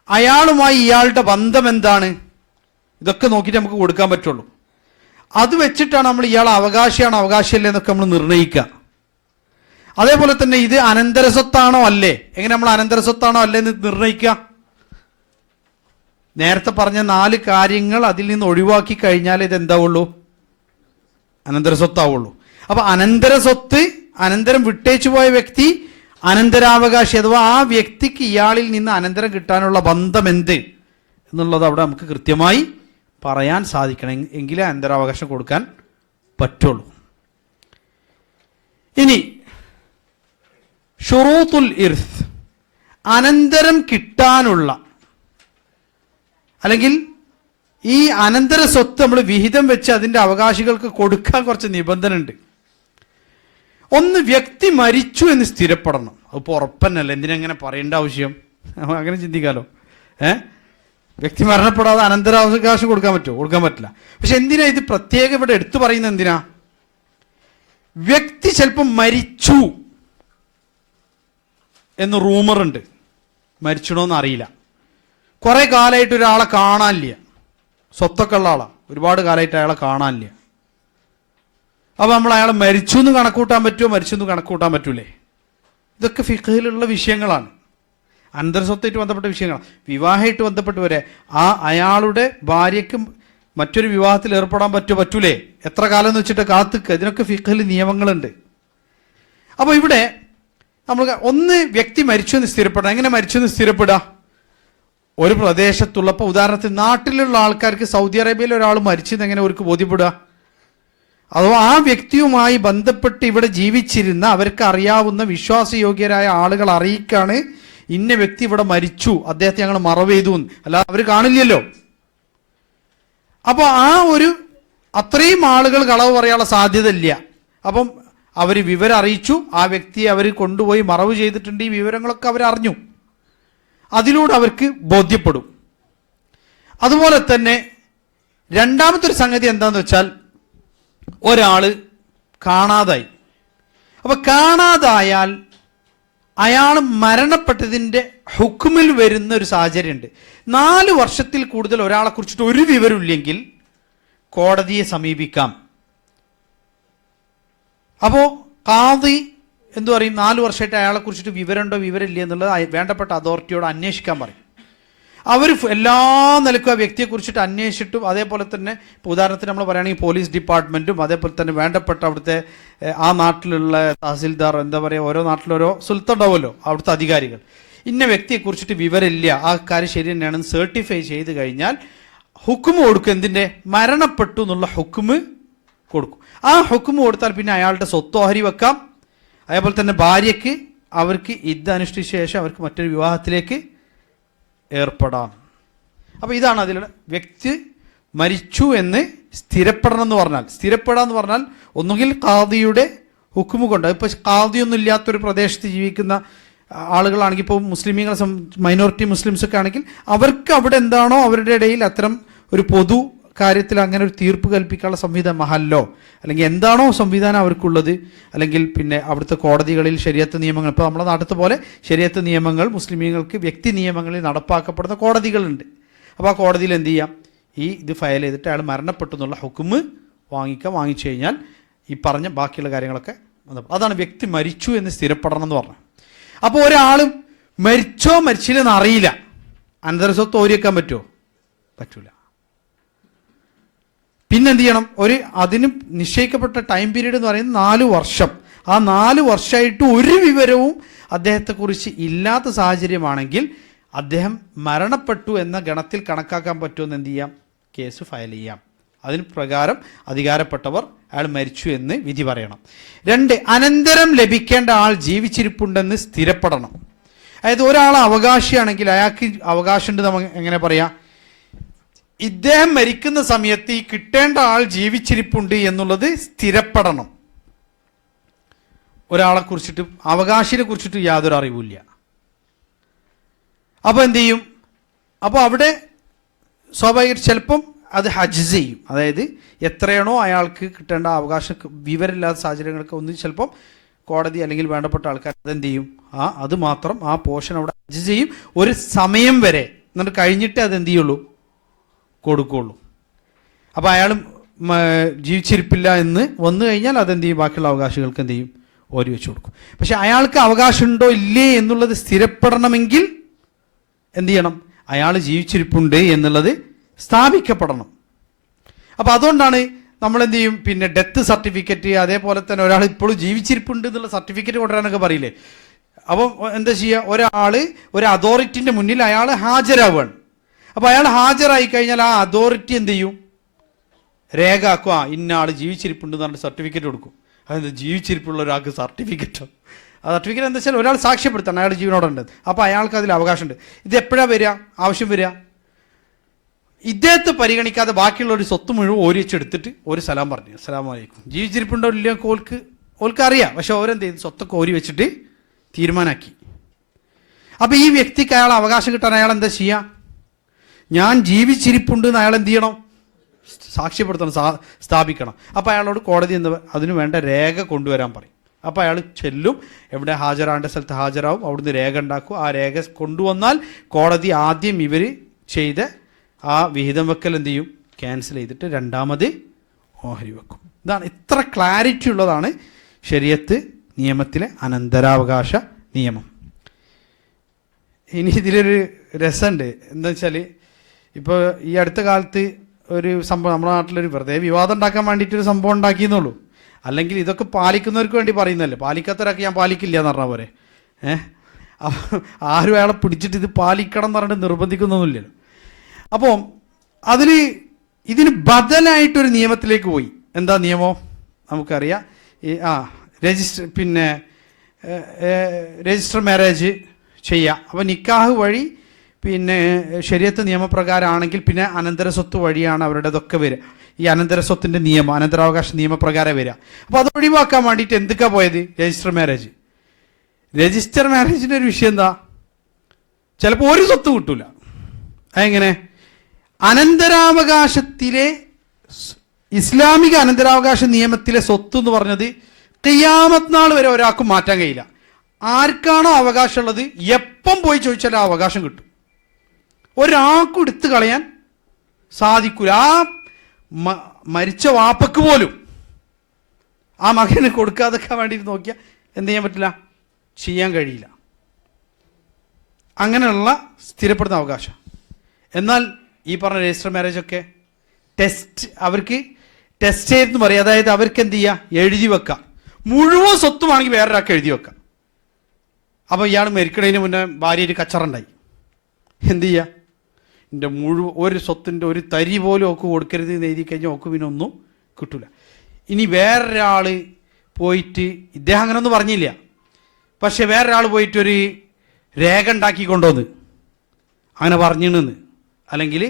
അയാളുമായി ഇയാളുടെ ബന്ധം എന്താണ്, ഇതൊക്കെ നോക്കിയിട്ട് നമുക്ക് കൊടുക്കാൻ പറ്റുള്ളൂ. അത് വെച്ചിട്ടാണ് നമ്മൾ ഇയാൾ അവകാശിയാണോ അവകാശിയല്ലേ എന്നൊക്കെ നമ്മൾ നിർണ്ണയിക്കുക. അതേപോലെ തന്നെ ഇത് അനന്തരസ്വത്താണോ അല്ലേ, എങ്ങനെ നമ്മൾ അനന്തരസ്വത്താണോ അല്ലേ എന്ന് നിർണ്ണയിക്കുക? നേരത്തെ പറഞ്ഞ 4 കാര്യങ്ങൾ അതിൽ നിന്ന് ഒഴിവാക്കി കഴിഞ്ഞാൽ ഇത് എന്താവുള്ളൂ? അനന്തരസ്വത്താവുള്ളൂ. അപ്പൊ അനന്തരസ്വത്ത്, അനന്തരം വിട്ടേച്ചു പോയ വ്യക്തി അനന്തരാവകാശി, അഥവാ ആ വ്യക്തിക്ക് ഇയാളിൽ നിന്ന് അനന്തരം കിട്ടാനുള്ള ബന്ധം എന്ത് എന്നുള്ളത് അവിടെ നമുക്ക് കൃത്യമായി പറയാൻ സാധിക്കണം, എങ്കിലേ അനന്തരാവകാശം കൊടുക്കാൻ പറ്റുള്ളൂ. ഇനി ഷുറൂത്തുൽ ഇർസ്, അനന്തരം കിട്ടാനുള്ള, അല്ലെങ്കിൽ ഈ അനന്തര സ്വത്ത് നമ്മൾ വിഹിതം വെച്ച് അതിൻ്റെ അവകാശികൾക്ക് കൊടുക്കാൻ കുറച്ച് നിബന്ധന ഉണ്ട്. ഒന്ന്, വ്യക്തി മരിച്ചു എന്ന് സ്ഥിരപ്പെടണം. അതിപ്പോൾ ഉറപ്പന്നല്ല, എന്തിനെങ്ങനെ പറയേണ്ട ആവശ്യം? അങ്ങനെ ചിന്തിക്കാലോ. വ്യക്തി മരണപ്പെടാതെ അനന്തരാവകാശം കൊടുക്കാൻ പറ്റുമോ? കൊടുക്കാൻ പറ്റില്ല. പക്ഷെ എന്തിനാ ഇത് പ്രത്യേകം ഇവിടെ എടുത്തു പറയുന്നത്? എന്തിനാ? വ്യക്തി ചിലപ്പോൾ മരിച്ചു എന്ന് റൂമറുണ്ട്, മരിച്ചണോന്ന് അറിയില്ല, കുറെ കാലമായിട്ട് ഒരാളെ കാണാനില്ല, സ്വത്തൊക്കെ ഉള്ള ആളാണ്, ഒരുപാട് കാലമായിട്ട് അയാളെ കാണാനില്ല. അപ്പോൾ നമ്മൾ അയാളെ മരിച്ചു എന്ന് കണക്കൂട്ടാൻ പറ്റുമോ? മരിച്ചു എന്ന് കണക്കൂട്ടാൻ പറ്റൂലേ? ഇതൊക്കെ ഫിഖ്ഹിലുള്ള വിഷയങ്ങളാണ്, അനന്തരസ്വത്തായിട്ട് ബന്ധപ്പെട്ട വിഷയങ്ങളാണ്. വിവാഹമായിട്ട് ബന്ധപ്പെട്ട് വരെ അയാളുടെ ഭാര്യയ്ക്ക് മറ്റൊരു വിവാഹത്തിൽ ഏർപ്പെടാൻ പറ്റൂലേ? എത്ര കാലം എന്ന് വെച്ചിട്ട് കാത്തുക്കുക, ഇതിനൊക്കെ ഫിഖ്ഹിൽ നിയമങ്ങളുണ്ട്. അപ്പോൾ ഇവിടെ നമ്മൾ ഒന്ന്, വ്യക്തി മരിച്ചു എന്ന് സ്ഥിരപ്പെടണം. എങ്ങനെ മരിച്ചു എന്ന് സ്ഥിരപ്പെടുക? ഒരു പ്രദേശത്തുള്ളപ്പോൾ, ഉദാഹരണത്തിന് നാട്ടിലുള്ള ആൾക്കാർക്ക് സൗദി അറേബ്യയിൽ ഒരാൾ മരിച്ചെന്ന് എങ്ങനെ അവർക്ക് ബോധ്യപ്പെടുക? അഥവാ ആ വ്യക്തിയുമായി ബന്ധപ്പെട്ട് ഇവിടെ ജീവിച്ചിരുന്ന അവർക്ക് അറിയാവുന്ന വിശ്വാസയോഗ്യരായ ആളുകൾ അറിയിക്കാണ്, ഇന്ന വ്യക്തി ഇവിടെ മരിച്ചു, അദ്ദേഹത്തെ ഞങ്ങൾ മറവ് ചെയ്തു, അല്ലാതെ അവർ കാണില്ലല്ലോ. അപ്പോൾ അത്രയും ആളുകൾ കളവ് പറയാനുള്ള സാധ്യത ഇല്ല. അപ്പം അവർ വിവരം അറിയിച്ചു, ആ വ്യക്തിയെ അവർ കൊണ്ടുപോയി മറവ് ചെയ്തിട്ടുണ്ട്, ഈ വിവരങ്ങളൊക്കെ അവരറിഞ്ഞു, അതിലൂടെ അവർക്ക് ബോധ്യപ്പെടും. അതുപോലെ തന്നെ രണ്ടാമത്തെ ഒരു സംഗതി എന്താണെന്ന് വെച്ചാൽ, ഒരാൾ കാണാതായി. അപ്പോൾ കാണാതായാൽ അയാൾ മരണപ്പെട്ടതിൻ്റെ ഹുക്മിൽ വരുന്ന ഒരു സാഹചര്യമുണ്ട്. 4 വർഷത്തിൽ കൂടുതൽ ഒരാളെ കുറിച്ചിട്ട് ഒരു വിവരമില്ലെങ്കിൽ കോടതിയെ സമീപിക്കാം. അപ്പോൾ ഖാദി എന്തു പറയും? 4 വർഷമായിട്ട് അയാളെ കുറിച്ചിട്ട് വിവരമുണ്ടോ വിവരമില്ല എന്നുള്ളത് വേണ്ടപ്പെട്ട അതോറിറ്റിയോട് അന്വേഷിക്കാൻ പറയും. അവർ എല്ലാ നിലക്കും ആ വ്യക്തിയെക്കുറിച്ചിട്ട് അന്വേഷിച്ചിട്ടും, അതേപോലെ തന്നെ ഇപ്പോൾ ഉദാഹരണത്തിന് നമ്മൾ പറയുകയാണെങ്കിൽ പോലീസ് ഡിപ്പാർട്ട്മെൻറ്റും, അതേപോലെ തന്നെ വേണ്ടപ്പെട്ട അവിടുത്തെ ആ നാട്ടിലുള്ള തഹസിൽദാർ, എന്താ പറയുക, ഓരോ നാട്ടിലോരോ സുൽത്താൻ ഉണ്ടാവുമല്ലോ, അവിടുത്തെ അധികാരികൾ, ഇന്ന വ്യക്തിയെക്കുറിച്ചിട്ട് വിവരമില്ല, ആ കാര്യം ശരി തന്നെയാണെന്ന് സർട്ടിഫൈ ചെയ്ത് കഴിഞ്ഞാൽ ഹുക്കുമ് കൊടുക്കും. എന്തിൻ്റെ? മരണപ്പെട്ടു എന്നുള്ള ഹുക്കുമ് കൊടുക്കും. ആ ഹുക്കുമ് കൊടുത്താൽ പിന്നെ അയാളുടെ സ്വത്ത് ഓഹരി വെക്കാം. അതേപോലെ തന്നെ ഭാര്യയ്ക്ക് അവർക്ക് ഇത് അനുഷ്ഠിച്ച ശേഷം അവർക്ക് മറ്റൊരു വിവാഹത്തിലേക്ക് ഏർപ്പെടാം. അപ്പോൾ ഇതാണ് അതിലുള്ള വ്യക്തി മരിച്ചു എന്ന് സ്ഥിരപ്പെടണം എന്ന് പറഞ്ഞാൽ. സ്ഥിരപ്പെടാന്ന് എന്ന് പറഞ്ഞാൽ ഒന്നുകിൽ ഖാദിയുടെ ഹുക്കുമ് കൊണ്ട്, ഇപ്പോൾ ഖാദിയൊന്നും ഇല്ലാത്തൊരു പ്രദേശത്ത് ജീവിക്കുന്ന ആളുകളാണെങ്കിൽ, ഇപ്പോൾ മുസ്ലിമീങ്ങളെ മൈനോറിറ്റി മുസ്ലിംസ് ഒക്കെ ആണെങ്കിൽ അവർക്ക് അവിടെ എന്താണോ അവരുടെ ഇടയിൽ അത്തരം ഒരു പൊതു കാര്യത്തിൽ അങ്ങനെ ഒരു തീർപ്പ് കൽപ്പിക്കാനുള്ള സംവിധാനം, മഹല്ലോ അല്ലെങ്കിൽ എന്താണോ സംവിധാനം അവർക്കുള്ളത്, അല്ലെങ്കിൽ പിന്നെ അവിടുത്തെ കോടതികളിൽ ശരീഅത്ത് നിയമങ്ങൾ, ഇപ്പോൾ നമ്മുടെ നാട്ടിലത്തെ പോലെ ശരീഅത്ത് നിയമങ്ങൾ മുസ്ലിമീങ്ങൾക്ക് വ്യക്തി നിയമങ്ങളിൽ നടപ്പാക്കപ്പെടുന്ന കോടതികളുണ്ട്. അപ്പോൾ ആ കോടതിയിൽ എന്ത് ചെയ്യാം? ഇത് ഫയൽ ചെയ്തിട്ട് അയാൾ മരണപ്പെട്ടു എന്നുള്ള ഹുക്കുമ് വാങ്ങിച്ചു കഴിഞ്ഞാൽ ഈ പറഞ്ഞ ബാക്കിയുള്ള കാര്യങ്ങളൊക്കെ അതാണ് വ്യക്തി മരിച്ചു എന്ന് സ്ഥിരപ്പെടണം എന്ന് പറഞ്ഞു. അപ്പോൾ ഒരാൾ മരിച്ചോ മരിച്ചില്ലെന്ന് അറിയില്ല, അനന്തരസ്വത്ത് ഓരി വെക്കാൻ പറ്റുമോ? പറ്റൂല. പിന്നെന്ത് ചെയ്യണം? അതിന് നിശ്ചയിക്കപ്പെട്ട ടൈം പീരീഡ് എന്ന് പറയുന്നത് 4 വർഷം. ആ 4 വർഷമായിട്ട് ഒരു വിവരവും അദ്ദേഹത്തെക്കുറിച്ച് ഇല്ലാത്ത സാഹചര്യമാണെങ്കിൽ അദ്ദേഹം മരണപ്പെട്ടു എന്ന ഗണത്തിൽ കണക്കാക്കാൻ പറ്റുമെന്ന് എന്ത് ചെയ്യാം? കേസ് ഫയൽ ചെയ്യാം. അതിന് പ്രകാരം അധികാരപ്പെട്ടവർ അയാൾ മരിച്ചു എന്ന് വിധി പറയണം. 2, അനന്തരം ലഭിക്കേണ്ട ആൾ ജീവിച്ചിരിപ്പുണ്ടെന്ന് സ്ഥിരപ്പെടണം. അതായത് ഒരാൾ അവകാശിയാണെങ്കിൽ അയാൾക്ക് അവകാശമുണ്ട്, നമുക്ക് എങ്ങനെ പറയാം? ഇദ്ദേഹം മരിക്കുന്ന സമയത്ത് ഈ കിട്ടേണ്ട ആൾ ജീവിച്ചിരിപ്പുണ്ട് എന്നുള്ളത് സ്ഥിരപ്പെടണം. ഒരാളെ കുറിച്ചിട്ട്, അവകാശിനെ കുറിച്ചിട്ട് യാതൊരു അറിവില്ല. അപ്പോൾ എന്ത് ചെയ്യും? അപ്പോൾ അവിടെ സ്വാഭാവികമായിട്ട് ചിലപ്പം അത് ഹജ്ജ് ചെയ്യും. അതായത് എത്രയാണോ അയാൾക്ക് കിട്ടേണ്ട അവകാശം വിവരമില്ലാത്ത സാഹചര്യങ്ങൾക്ക് ഒന്ന് ചിലപ്പം കോടതി അല്ലെങ്കിൽ വേണ്ടപ്പെട്ട ആൾക്കാർ അതെന്ത് ചെയ്യും? അത് മാത്രം ആ പോർഷൻ അവിടെ ഹജ്ജ് ചെയ്യും ഒരു സമയം വരെ, എന്നിട്ട് കഴിഞ്ഞിട്ട് അതെന്ത് ചെയ്യുള്ളൂ? കൊടുക്കുള്ളൂ. അപ്പോൾ അയാൾ ജീവിച്ചിരിപ്പില്ല എന്ന് വന്നു കഴിഞ്ഞാൽ അതെന്ത് ചെയ്യും, ബാക്കിയുള്ള അവകാശികൾക്ക് എന്ത് ചെയ്യും, ഓരി വെച്ച് കൊടുക്കും. പക്ഷെ അയാൾക്ക് അവകാശം ഉണ്ടോ ഇല്ലേ എന്നുള്ളത് സ്ഥിരപ്പെടണമെങ്കിൽ എന്ത് ചെയ്യണം, അയാൾ ജീവിച്ചിരിപ്പുണ്ട് എന്നുള്ളത് സ്ഥാപിക്കപ്പെടണം. അപ്പോൾ അതുകൊണ്ടാണ് നമ്മൾ എന്ത് ചെയ്യും, പിന്നെ ഡെത്ത് സർട്ടിഫിക്കറ്റ്, അതേപോലെ തന്നെ ഒരാൾ ഇപ്പോഴും ജീവിച്ചിരിപ്പുണ്ട് എന്നുള്ള സർട്ടിഫിക്കറ്റ് കൊണ്ടുവരാനൊക്കെ പറയില്ലേ. അപ്പം എന്താ ചെയ്യുക, ഒരാൾ ഒരു അതോറിറ്റിൻ്റെ മുന്നിൽ അയാൾ ഹാജരാവുകയാണ്. അപ്പോൾ അയാൾ ഹാജരായി കഴിഞ്ഞാൽ ആ അതോറിറ്റി എന്ത് ചെയ്യും, രേഖ ആക്കുക, ഇന്ന ആൾ ജീവിച്ചിരിപ്പുണ്ട് എന്ന് പറഞ്ഞിട്ട് സർട്ടിഫിക്കറ്റ് കൊടുക്കും. അതെന്താ ജീവിച്ചിരിപ്പുള്ള ഒരാൾക്ക് സർട്ടിഫിക്കറ്റോ? ആ സർട്ടിഫിക്കറ്റ് എന്താ വെച്ചാൽ ഒരാൾ സാക്ഷ്യപ്പെടുത്തണം അയാൾ ജീവനോടുണ്ട്, അപ്പോൾ അയാൾക്ക് അതിൽ അവകാശമുണ്ട്. ഇത് എപ്പോഴാണ് വരിക, ആവശ്യം വരിക, ഇദ്ദേഹത്തെ പരിഗണിക്കാതെ ബാക്കിയുള്ള ഒരു സ്വത്ത് മുഴുവൻ ഓരി വെച്ചെടുത്തിട്ട് ഒരു സലാം പറഞ്ഞു, അസ്സലാമു അലൈക്കും. ജീവിച്ചിരിപ്പുണ്ടോ ഇല്ലയോ ഓൾക്ക് അറിയാം, പക്ഷെ ഓരെന്ത് ചെയ്തു, സ്വത്തൊക്കെ ഓരി വെച്ചിട്ട് തീരുമാനാക്കി. അപ്പോൾ ഈ വ്യക്തിക്ക് അയാൾ അവകാശം കിട്ടാൻ അയാൾ എന്താ ചെയ്യുക, ഞാൻ ജീവിച്ചിരിപ്പുണ്ട് എന്ന് അയാൾ എന്ത് ചെയ്യണം, സാക്ഷ്യപ്പെടുത്തണം, സ്ഥാപിക്കണം. അപ്പോൾ അയാളോട് കോടതി എന്താ അതിന് വേണ്ട രേഖ കൊണ്ടുവരാൻ പറയും. അപ്പോൾ അയാൾ ചെല്ലും, എവിടെ ഹാജരാകേണ്ട സ്ഥലത്ത് ഹാജരാവും, അവിടുന്ന് രേഖ ഉണ്ടാക്കും. ആ രേഖ കൊണ്ടുവന്നാൽ കോടതി ആദ്യം ഇവർ ചെയ്ത ആ വിഹിതം വെക്കൽ എന്ത് ചെയ്യും, ക്യാൻസൽ ചെയ്തിട്ട് രണ്ടാമത് ഓഹരി വെക്കും. ഇതാണ്, ഇത്ര ക്ലാരിറ്റി ഉള്ളതാണ് ശരീഅത്ത് നിയമത്തിലെ അനന്തരാവകാശ നിയമം. ഇനി ഇതിലൊരു രസമുണ്ട്, എന്താ വെച്ചാൽ ഇപ്പോൾ ഈ അടുത്ത കാലത്ത് ഒരു സംഭവം നമ്മുടെ നാട്ടിലൊരു വെറുതെ വിവാദം ഉണ്ടാക്കാൻ വേണ്ടിയിട്ടൊരു സംഭവം ഉണ്ടാക്കിയെന്നുള്ളൂ. അല്ലെങ്കിൽ ഇതൊക്കെ പാലിക്കുന്നവർക്ക് വേണ്ടി പറയുന്നതല്ലേ, പാലിക്കാത്തവരൊക്കെ ഞാൻ പാലിക്കില്ല എന്ന് പറഞ്ഞാൽ പോരെ. ആരും അയാളെ പിടിച്ചിട്ട് ഇത് പാലിക്കണം എന്ന് പറഞ്ഞിട്ട് നിർബന്ധിക്കുന്നൊന്നുമില്ലല്ലോ. അപ്പോൾ ഇതിന് ബദലായിട്ടൊരു നിയമത്തിലേക്ക് പോയി. എന്താ നിയമം നമുക്കറിയാം, രജിസ്റ്റർ മാരേജ് ചെയ്യുക. അപ്പോൾ നിക്കാഹ് വഴി പിന്നെ ശരീഅത്ത് നിയമപ്രകാരമാണെങ്കിൽ പിന്നെ അനന്തര സ്വത്ത് വഴിയാണ് അവരുടേതൊക്കെ വരിക. ഈ അനന്തര സ്വത്തിൻ്റെ നിയമം, അനന്തരാവകാശ നിയമപ്രകാരം വരിക. അപ്പോൾ അത് ഒഴിവാക്കാൻ വേണ്ടിയിട്ട് എന്തൊക്കെയാണ് പോയത്, രജിസ്റ്റർ മാരേജ്. രജിസ്റ്റർ മാരേജിൻ്റെ ഒരു വിഷയം എന്താ, ചിലപ്പോൾ ഒരു സ്വത്ത് കിട്ടൂല. അതെങ്ങനെ, അനന്തരാവകാശത്തിലെ ഇസ്ലാമിക അനന്തരാവകാശ നിയമത്തിലെ സ്വത്ത് എന്ന് പറഞ്ഞത് ഖിയാമത്ത് നാൾ വരെ ഒരാൾക്കും മാറ്റാൻ കഴിയില്ല. ആർക്കാണോ അവകാശമുള്ളത് എപ്പം പോയി ചോദിച്ചാൽ ആ അവകാശം കിട്ടും. ഒരാൾക്കും എടുത്തു കളയാൻ സാധിക്കൂല. ആ മരിച്ച വാപ്പക്ക് പോലും ആ മകന് കൊടുക്കാതൊക്കെ വേണ്ടിയിട്ട് നോക്കിയാൽ എന്ത് ചെയ്യാൻ പറ്റില്ല, ചെയ്യാൻ കഴിയില്ല. അങ്ങനെയുള്ള സ്ഥിരപ്പെടുന്ന അവകാശം. എന്നാൽ ഈ പറഞ്ഞ രജിസ്റ്റർ മാരേജൊക്കെ അവർക്ക് ടെസ്റ്റ് ചെയ്തെന്ന് പറയും. അതായത് അവർക്ക് എന്ത് ചെയ്യുക, എഴുതി വെക്കാം, മുഴുവൻ സ്വത്തുമാണെങ്കിൽ വേറൊരാൾക്ക് എഴുതി വെക്കാം. അപ്പോൾ ഇയാൾ മരിക്കണതിന് മുന്നേ ഭാര്യയിൽ കച്ചറുണ്ടായി, എന്ത് ചെയ്യുക, എൻ്റെ ഒരു സ്വത്തിൻ്റെ ഒരു തരി പോലും ഒക്കെ കൊടുക്കരുത് എന്ന് എഴുതി കഴിഞ്ഞാൽ ഒക്കെ പിന്നെ ഒന്നും കിട്ടില്ല. ഇനി വേറൊരാൾ പോയിട്ട്, ഇദ്ദേഹം അങ്ങനെയൊന്നും പറഞ്ഞില്ല, പക്ഷെ വേറൊരാൾ പോയിട്ടൊരു രേഖ ഉണ്ടാക്കി കൊണ്ടുവന്ന് അങ്ങനെ പറഞ്ഞിരുന്നെന്ന്, അല്ലെങ്കിൽ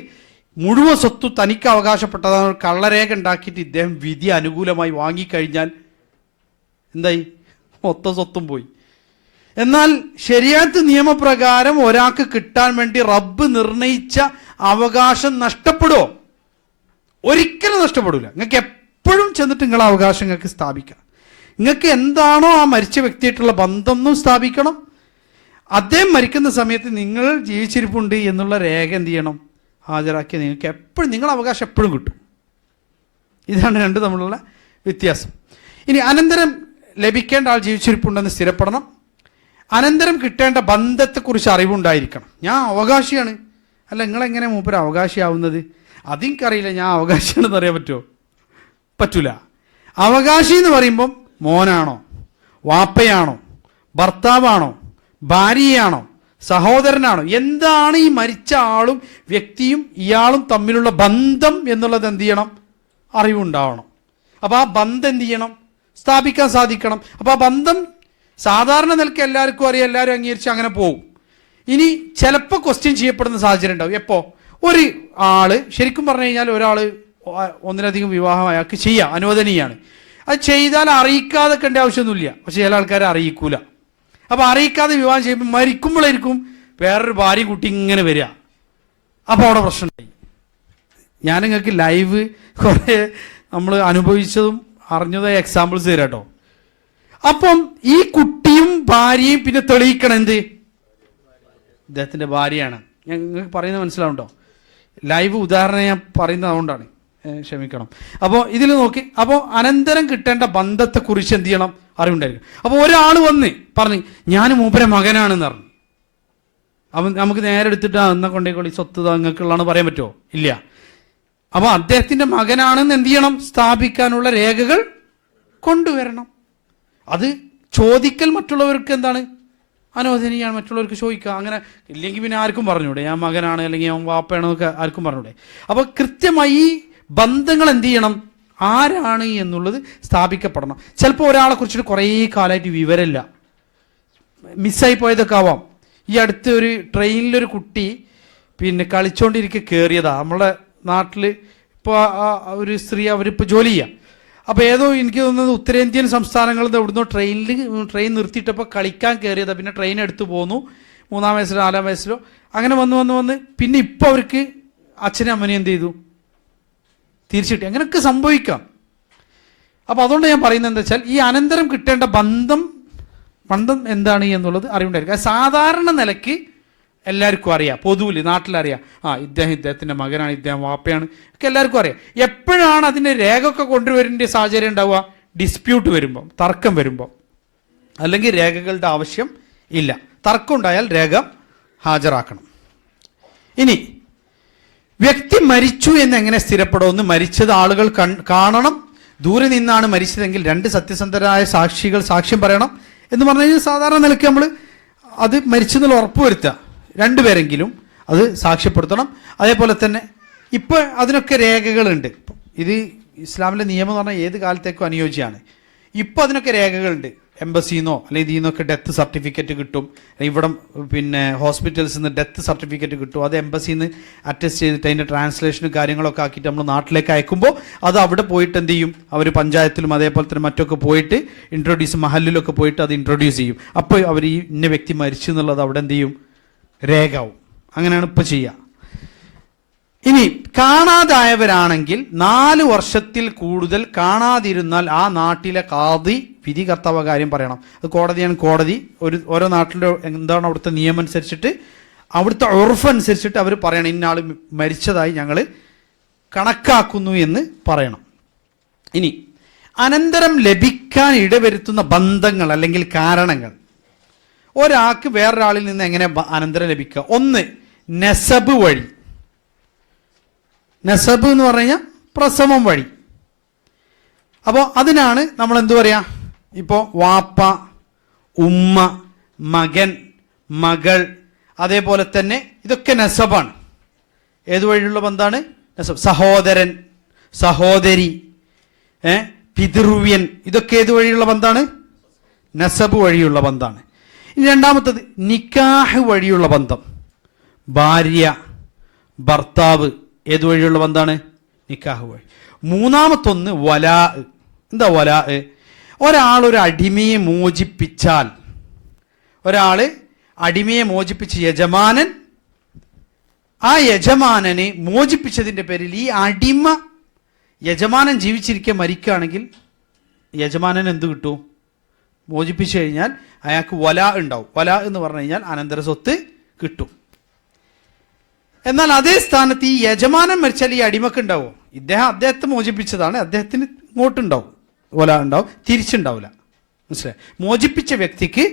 മുഴുവൻ സ്വത്ത് തനിക്ക് അവകാശപ്പെട്ടതാണ് കള്ളരേഖ ഉണ്ടാക്കിയിട്ട് ഇദ്ദേഹം വിധി അനുകൂലമായി വാങ്ങിക്കഴിഞ്ഞാൽ എന്തായി, മൊത്തം സ്വത്തും പോയി. എന്നാൽ ശരീഅത്ത് നിയമപ്രകാരം ഒരാൾക്ക് കിട്ടാൻ വേണ്ടി റബ്ബ് നിർണയിച്ച അവകാശം നഷ്ടപ്പെടുമോ? ഒരിക്കലും നഷ്ടപ്പെടില്ല. നിങ്ങൾക്ക് എപ്പോഴും ചെന്നിട്ട് നിങ്ങളെ അവകാശം നിങ്ങൾക്ക് സ്ഥാപിക്കാം. നിങ്ങൾക്ക് എന്താണോ ആ മരിച്ച വ്യക്തിയായിട്ടുള്ള ബന്ധം സ്ഥാപിക്കണം. അദ്ദേഹം മരിക്കുന്ന സമയത്ത് നിങ്ങൾ ജീവിച്ചിരിപ്പുണ്ട് എന്നുള്ള രേഖ എന്ത് ചെയ്യണം, ഹാജരാക്കി നിങ്ങൾക്ക് എപ്പോഴും നിങ്ങളുടെ അവകാശം എപ്പോഴും കിട്ടും. ഇതാണ് രണ്ട് തമ്മിലുള്ള വ്യത്യാസം. ഇനി അനന്തരം ലഭിക്കേണ്ട ആൾ ജീവിച്ചിരിപ്പുണ്ടെന്ന് സ്ഥിരപ്പെടണം. അനന്തരം കിട്ടേണ്ട ബന്ധത്തെക്കുറിച്ച് അറിവുണ്ടായിരിക്കണം. ഞാൻ അവകാശിയാണ്, അല്ല നിങ്ങളെങ്ങനെ മൂപ്പര് അവകാശിയാവുന്നത്, അതെനിക്കറിയില്ല, ഞാൻ അവകാശിയാണെന്ന് അറിയാൻ പറ്റുമോ? പറ്റൂല. അവകാശി എന്ന് പറയുമ്പം മോനാണോ, വാപ്പയാണോ, ഭർത്താവാണോ, ഭാര്യയാണോ, സഹോദരനാണോ, എന്താണ് ഈ മരിച്ച ആളും വ്യക്തിയും ഇയാളും തമ്മിലുള്ള ബന്ധം എന്നുള്ളത് എന്ത് ചെയ്യണം, അറിവുണ്ടാവണം. അപ്പോൾ ആ ബന്ധം എന്ത് ചെയ്യണം, സ്ഥാപിക്കാൻ സാധിക്കണം. അപ്പോൾ ആ ബന്ധം സാധാരണ നിലയ്ക്ക് എല്ലാവർക്കും അറിയാം, എല്ലാവരും അംഗീകരിച്ച് അങ്ങനെ പോകും. ഇനി ചിലപ്പോൾ ക്വസ്റ്റ്യൻ ചെയ്യപ്പെടുന്ന സാഹചര്യം ഉണ്ടാവും. എപ്പോൾ ഒരു ആൾ, ശരിക്കും പറഞ്ഞു കഴിഞ്ഞാൽ ഒരാൾ ഒന്നിലധികം വിവാഹം അയാൾക്ക് ചെയ്യാം, അനുവദനീയമാണ്. അത് ചെയ്താൽ അറിയിക്കാതെ കണ്ട ആവശ്യമൊന്നുമില്ല, പക്ഷെ ചില ആൾക്കാരെ അറിയിക്കൂല. അപ്പോൾ അറിയിക്കാതെ വിവാഹം ചെയ്യുമ്പോൾ മരിക്കുമ്പോഴായിരിക്കും വേറൊരു ഭാര്യ കുട്ടി ഇങ്ങനെ വരിക. അപ്പോൾ അവിടെ പ്രശ്നമുണ്ടായി. ഞാൻ നിങ്ങൾക്ക് ലൈവ് കുറേ നമ്മൾ അനുഭവിച്ചതും അറിഞ്ഞതായ എക്സാമ്പിൾസ് തരാം കേട്ടോ. അപ്പം ഈ കുട്ടിയും ഭാര്യയും പിന്നെ തെളിയിക്കണം എന്ത്, ഇദ്ദേഹത്തിൻ്റെ ഭാര്യയാണ്. നിങ്ങൾക്ക് പറയുന്നത് മനസ്സിലാവുണ്ടോ? ലൈവ് ഉദാഹരണം ഞാൻ പറയുന്നത് അതുകൊണ്ടാണ്. ക്ഷമിക്കണം. അപ്പോൾ ഇതിൽ നോക്കി, അപ്പോൾ അനന്തരം കിട്ടേണ്ട ബന്ധത്തെക്കുറിച്ച് എന്ത് ചെയ്യണം, അറിവുണ്ടായിരിക്കും. അപ്പോൾ ഒരാൾ വന്ന് പറഞ്ഞ് ഞാൻ മൂപ്പരെ മകനാണെന്ന് പറഞ്ഞു. അപ്പം നമുക്ക് നേരെ എടുത്തിട്ട് എന്നാ കൊണ്ടേക്കോളി സ്വത്ത് നിങ്ങൾക്കുള്ളതാണ് പറയാൻ പറ്റുമോ? ഇല്ല. അപ്പോൾ അദ്ദേഹത്തിൻ്റെ മകനാണെന്ന് എന്ത് ചെയ്യണം, സ്ഥാപിക്കാനുള്ള രേഖകൾ കൊണ്ടുവരണം. അത് ചോദിക്കൽ മറ്റുള്ളവർക്ക് എന്താണ്, അനുവദനീയമാണ്, മറ്റുള്ളവർക്ക് ചോദിക്കുക. അങ്ങനെ ഇല്ലെങ്കിൽ പിന്നെ ആർക്കും പറഞ്ഞൂടെ ഞാൻ മകനാണ് അല്ലെങ്കിൽ ഞാൻ വാപ്പയാണെന്നൊക്കെ ആർക്കും പറഞ്ഞൂടെ. അപ്പോൾ കൃത്യമായി ഈ ബന്ധങ്ങൾ എന്ത് ചെയ്യണം, ആരാണ് എന്നുള്ളത് സ്ഥാപിക്കപ്പെടണം. ചിലപ്പോൾ ഒരാളെ കുറിച്ചിട്ട് കുറേ കാലമായിട്ട് വിവരമില്ല, മിസ്സായി പോയതൊക്കെ ആവാം. ഈ അടുത്ത് ഒരു ട്രെയിനിലൊരു കുട്ടി പിന്നെ കളിച്ചുകൊണ്ടിരിക്കെ കയറിയതാണ്. നമ്മളെ നാട്ടിൽ ഇപ്പോൾ ഒരു സ്ത്രീ അവരിപ്പോൾ ജോലി ചെയ്യുക. അപ്പോൾ ഏതോ എനിക്ക് തോന്നുന്നത് ഉത്തരേന്ത്യൻ സംസ്ഥാനങ്ങളിൽ നിന്ന് എവിടുന്നോ ട്രെയിൻ നിർത്തിയിട്ടപ്പോൾ കളിക്കാൻ കയറിയതാണ്. പിന്നെ ട്രെയിൻ എടുത്തു പോന്നു, 3-ാം വയസ്സിലോ 4-ാം വയസ്സിലോ അങ്ങനെ വന്ന് പിന്നെ ഇപ്പോൾ അവർക്ക് അച്ഛനും അമ്മനെയും എന്ത് ചെയ്തു, തിരിച്ചിട്ട്. അങ്ങനെയൊക്കെ സംഭവിക്കാം. അപ്പോൾ അതുകൊണ്ട് ഞാൻ പറയുന്നത് എന്താ വെച്ചാൽ, ഈ അനന്തരം കിട്ടേണ്ട ബന്ധം എന്താണ് എന്നുള്ളത് അറിവുണ്ടായിരിക്കും. സാധാരണ നിലയ്ക്ക് എല്ലാവർക്കും അറിയാം, പൊതുവിൽ നാട്ടിലറിയാം, ഇദ്ദേഹത്തിൻ്റെ മകനാണ്, ഇദ്ദേഹം വാപ്പയാണ്, ഒക്കെ എല്ലാവർക്കും അറിയാം. എപ്പോഴാണ് അതിൻ്റെ രേഖ ഒക്കെ കൊണ്ടുവരേണ്ട സാഹചര്യം ഉണ്ടാവുക, ഡിസ്പ്യൂട്ട് വരുമ്പം, തർക്കം വരുമ്പം. അല്ലെങ്കിൽ രേഖകളുടെ ആവശ്യം ഇല്ല. തർക്കം ഉണ്ടായാൽ രേഖ ഹാജരാക്കണം. ഇനി വ്യക്തി മരിച്ചു എന്നെങ്ങനെ സ്ഥിരപ്പെടുമെന്ന്, മരിച്ചത് ആളുകൾ കാണണം, ദൂരെ നിന്നാണ് മരിച്ചതെങ്കിൽ 2 സത്യസന്ധരായ സാക്ഷികൾ സാക്ഷ്യം പറയണം എന്ന് പറഞ്ഞു കഴിഞ്ഞാൽ സാധാരണ നിലയ്ക്ക് നമ്മൾ അത് മരിച്ചെന്നുള്ള ഉറപ്പുവരുത്തുക, 2 പേരെങ്കിലും അത് സാക്ഷ്യപ്പെടുത്തണം. അതേപോലെ തന്നെ ഇപ്പോൾ അതിനൊക്കെ രേഖകളുണ്ട്. ഇത് ഇസ്ലാമിലെ നിയമം എന്ന് പറഞ്ഞാൽ ഏത് കാലത്തേക്കും അനുയോജ്യമാണ്. ഇപ്പോൾ അതിനൊക്കെ രേഖകളുണ്ട്. എംബസിന്നോ അല്ലെങ്കിൽ ഇതിൽ നിന്നൊക്കെ ഡെത്ത് സർട്ടിഫിക്കറ്റ് കിട്ടും. ഇവിടെ പിന്നെ ഹോസ്പിറ്റൽസിൽ നിന്ന് ഡെത്ത് സർട്ടിഫിക്കറ്റ് കിട്ടും. അത് എംബസിയിൽ നിന്ന് അറ്റസ്റ്റ് ചെയ്തിട്ട് അതിൻ്റെ ട്രാൻസ്ലേഷനും കാര്യങ്ങളൊക്കെ ആക്കിയിട്ട് നമ്മൾ നാട്ടിലേക്ക് അയക്കുമ്പോൾ അത് അവിടെ പോയിട്ട് എന്ത് ചെയ്യും, അവർ പഞ്ചായത്തിലും അതേപോലെ തന്നെ മറ്റൊക്കെ പോയിട്ട് മഹലിലൊക്കെ പോയിട്ട് അത് ഇൻട്രൊഡ്യൂസ് ചെയ്യും. അപ്പോൾ അവർ ഈ ഇന്ന വ്യക്തി മരിച്ചു എന്നുള്ളത് അവിടെ എന്ത് ചെയ്യും, രേഖാവും. അങ്ങനെയാണ് ഇപ്പോൾ ചെയ്യുക. ഇനി കാണാതായവരാണെങ്കിൽ 4 വർഷത്തിൽ കൂടുതൽ കാണാതിരുന്നാൽ ആ നാട്ടിലെ ഖാദി വിധികർത്താവ് കാര്യം പറയണം. അത് കോടതിയാണ്. കോടതി ഓരോ നാട്ടിലെ എന്താണ് അവിടുത്തെ നിയമം അനുസരിച്ചിട്ട്, അവിടുത്തെ ഉർഫ് അനുസരിച്ചിട്ട് അവർ പറയണം, ഇന്ന ആൾ മരിച്ചതായി ഞങ്ങൾ കണക്കാക്കുന്നു എന്ന് പറയണം. ഇനി അനന്തരം ലഭിക്കാൻ ഇടവരുത്തുന്ന ബന്ധങ്ങൾ അല്ലെങ്കിൽ കാരണങ്ങൾ. ഒരാൾക്ക് വേറൊരാളിൽ നിന്ന് എങ്ങനെ അനന്തരം ലഭിക്കുക? ഒന്ന്, നെസബ് വഴി. നെസബ് എന്ന് പറഞ്ഞു കഴിഞ്ഞാൽ പ്രസവം വഴി. അപ്പോൾ അതിനാണ് നമ്മൾ എന്തു പറയുക, ഇപ്പോൾ വാപ്പ, ഉമ്മ, മകൻ, മകൾ, അതേപോലെ തന്നെ ഇതൊക്കെ നെസബാണ്. ഏതു വഴിയുള്ള ബന്ധമാണ്? നെസബ്. സഹോദരൻ, സഹോദരി, പിതൃവ്യൻ, ഇതൊക്കെ ഏതു വഴിയുള്ള ബന്ധമാണ്? നെസബ് വഴിയുള്ള ബന്ധമാണ്. ഇനി രണ്ടാമത്തത് നിക്കാഹ് വഴിയുള്ള ബന്ധം. ഭാര്യ, ഭർത്താവ്, ഏതു വഴിയുള്ള ബന്ധമാണ്? നിക്കാഹ് വഴി. മൂന്നാമത്തൊന്ന് വലാ. എന്താ വലാ? ഒരാളൊരു അടിമയെ മോചിപ്പിച്ചാൽ, ഒരാൾ അടിമയെ മോചിപ്പിച്ച് യജമാനൻ, ആ യജമാനനെ മോചിപ്പിച്ചതിൻ്റെ പേരിൽ ഈ അടിമ യജമാനൻ ജീവിച്ചിരിക്കെ മരിക്കുകയാണെങ്കിൽ യജമാനൻ എന്ത് കിട്ടും? മോചിപ്പിച്ചു കഴിഞ്ഞാൽ അയാൾക്ക് വലാ ഉണ്ടാവും. വലാ എന്ന് പറഞ്ഞു കഴിഞ്ഞാൽ അനന്തര സ്വത്ത് കിട്ടും. എന്നാൽ അതേ സ്ഥാനത്ത് ഈ യജമാനൻ മരിച്ചാൽ ഈ അടിമക്ക് ഉണ്ടാവും. അദ്ദേഹത്തെ മോചിപ്പിച്ചതാണ്, അദ്ദേഹത്തിന് ഇങ്ങോട്ടുണ്ടാവും, വല ഉണ്ടാവും, തിരിച്ചുണ്ടാവില്ല. മനസ്സിലായി? മോചിപ്പിച്ച വ്യക്തിക്ക്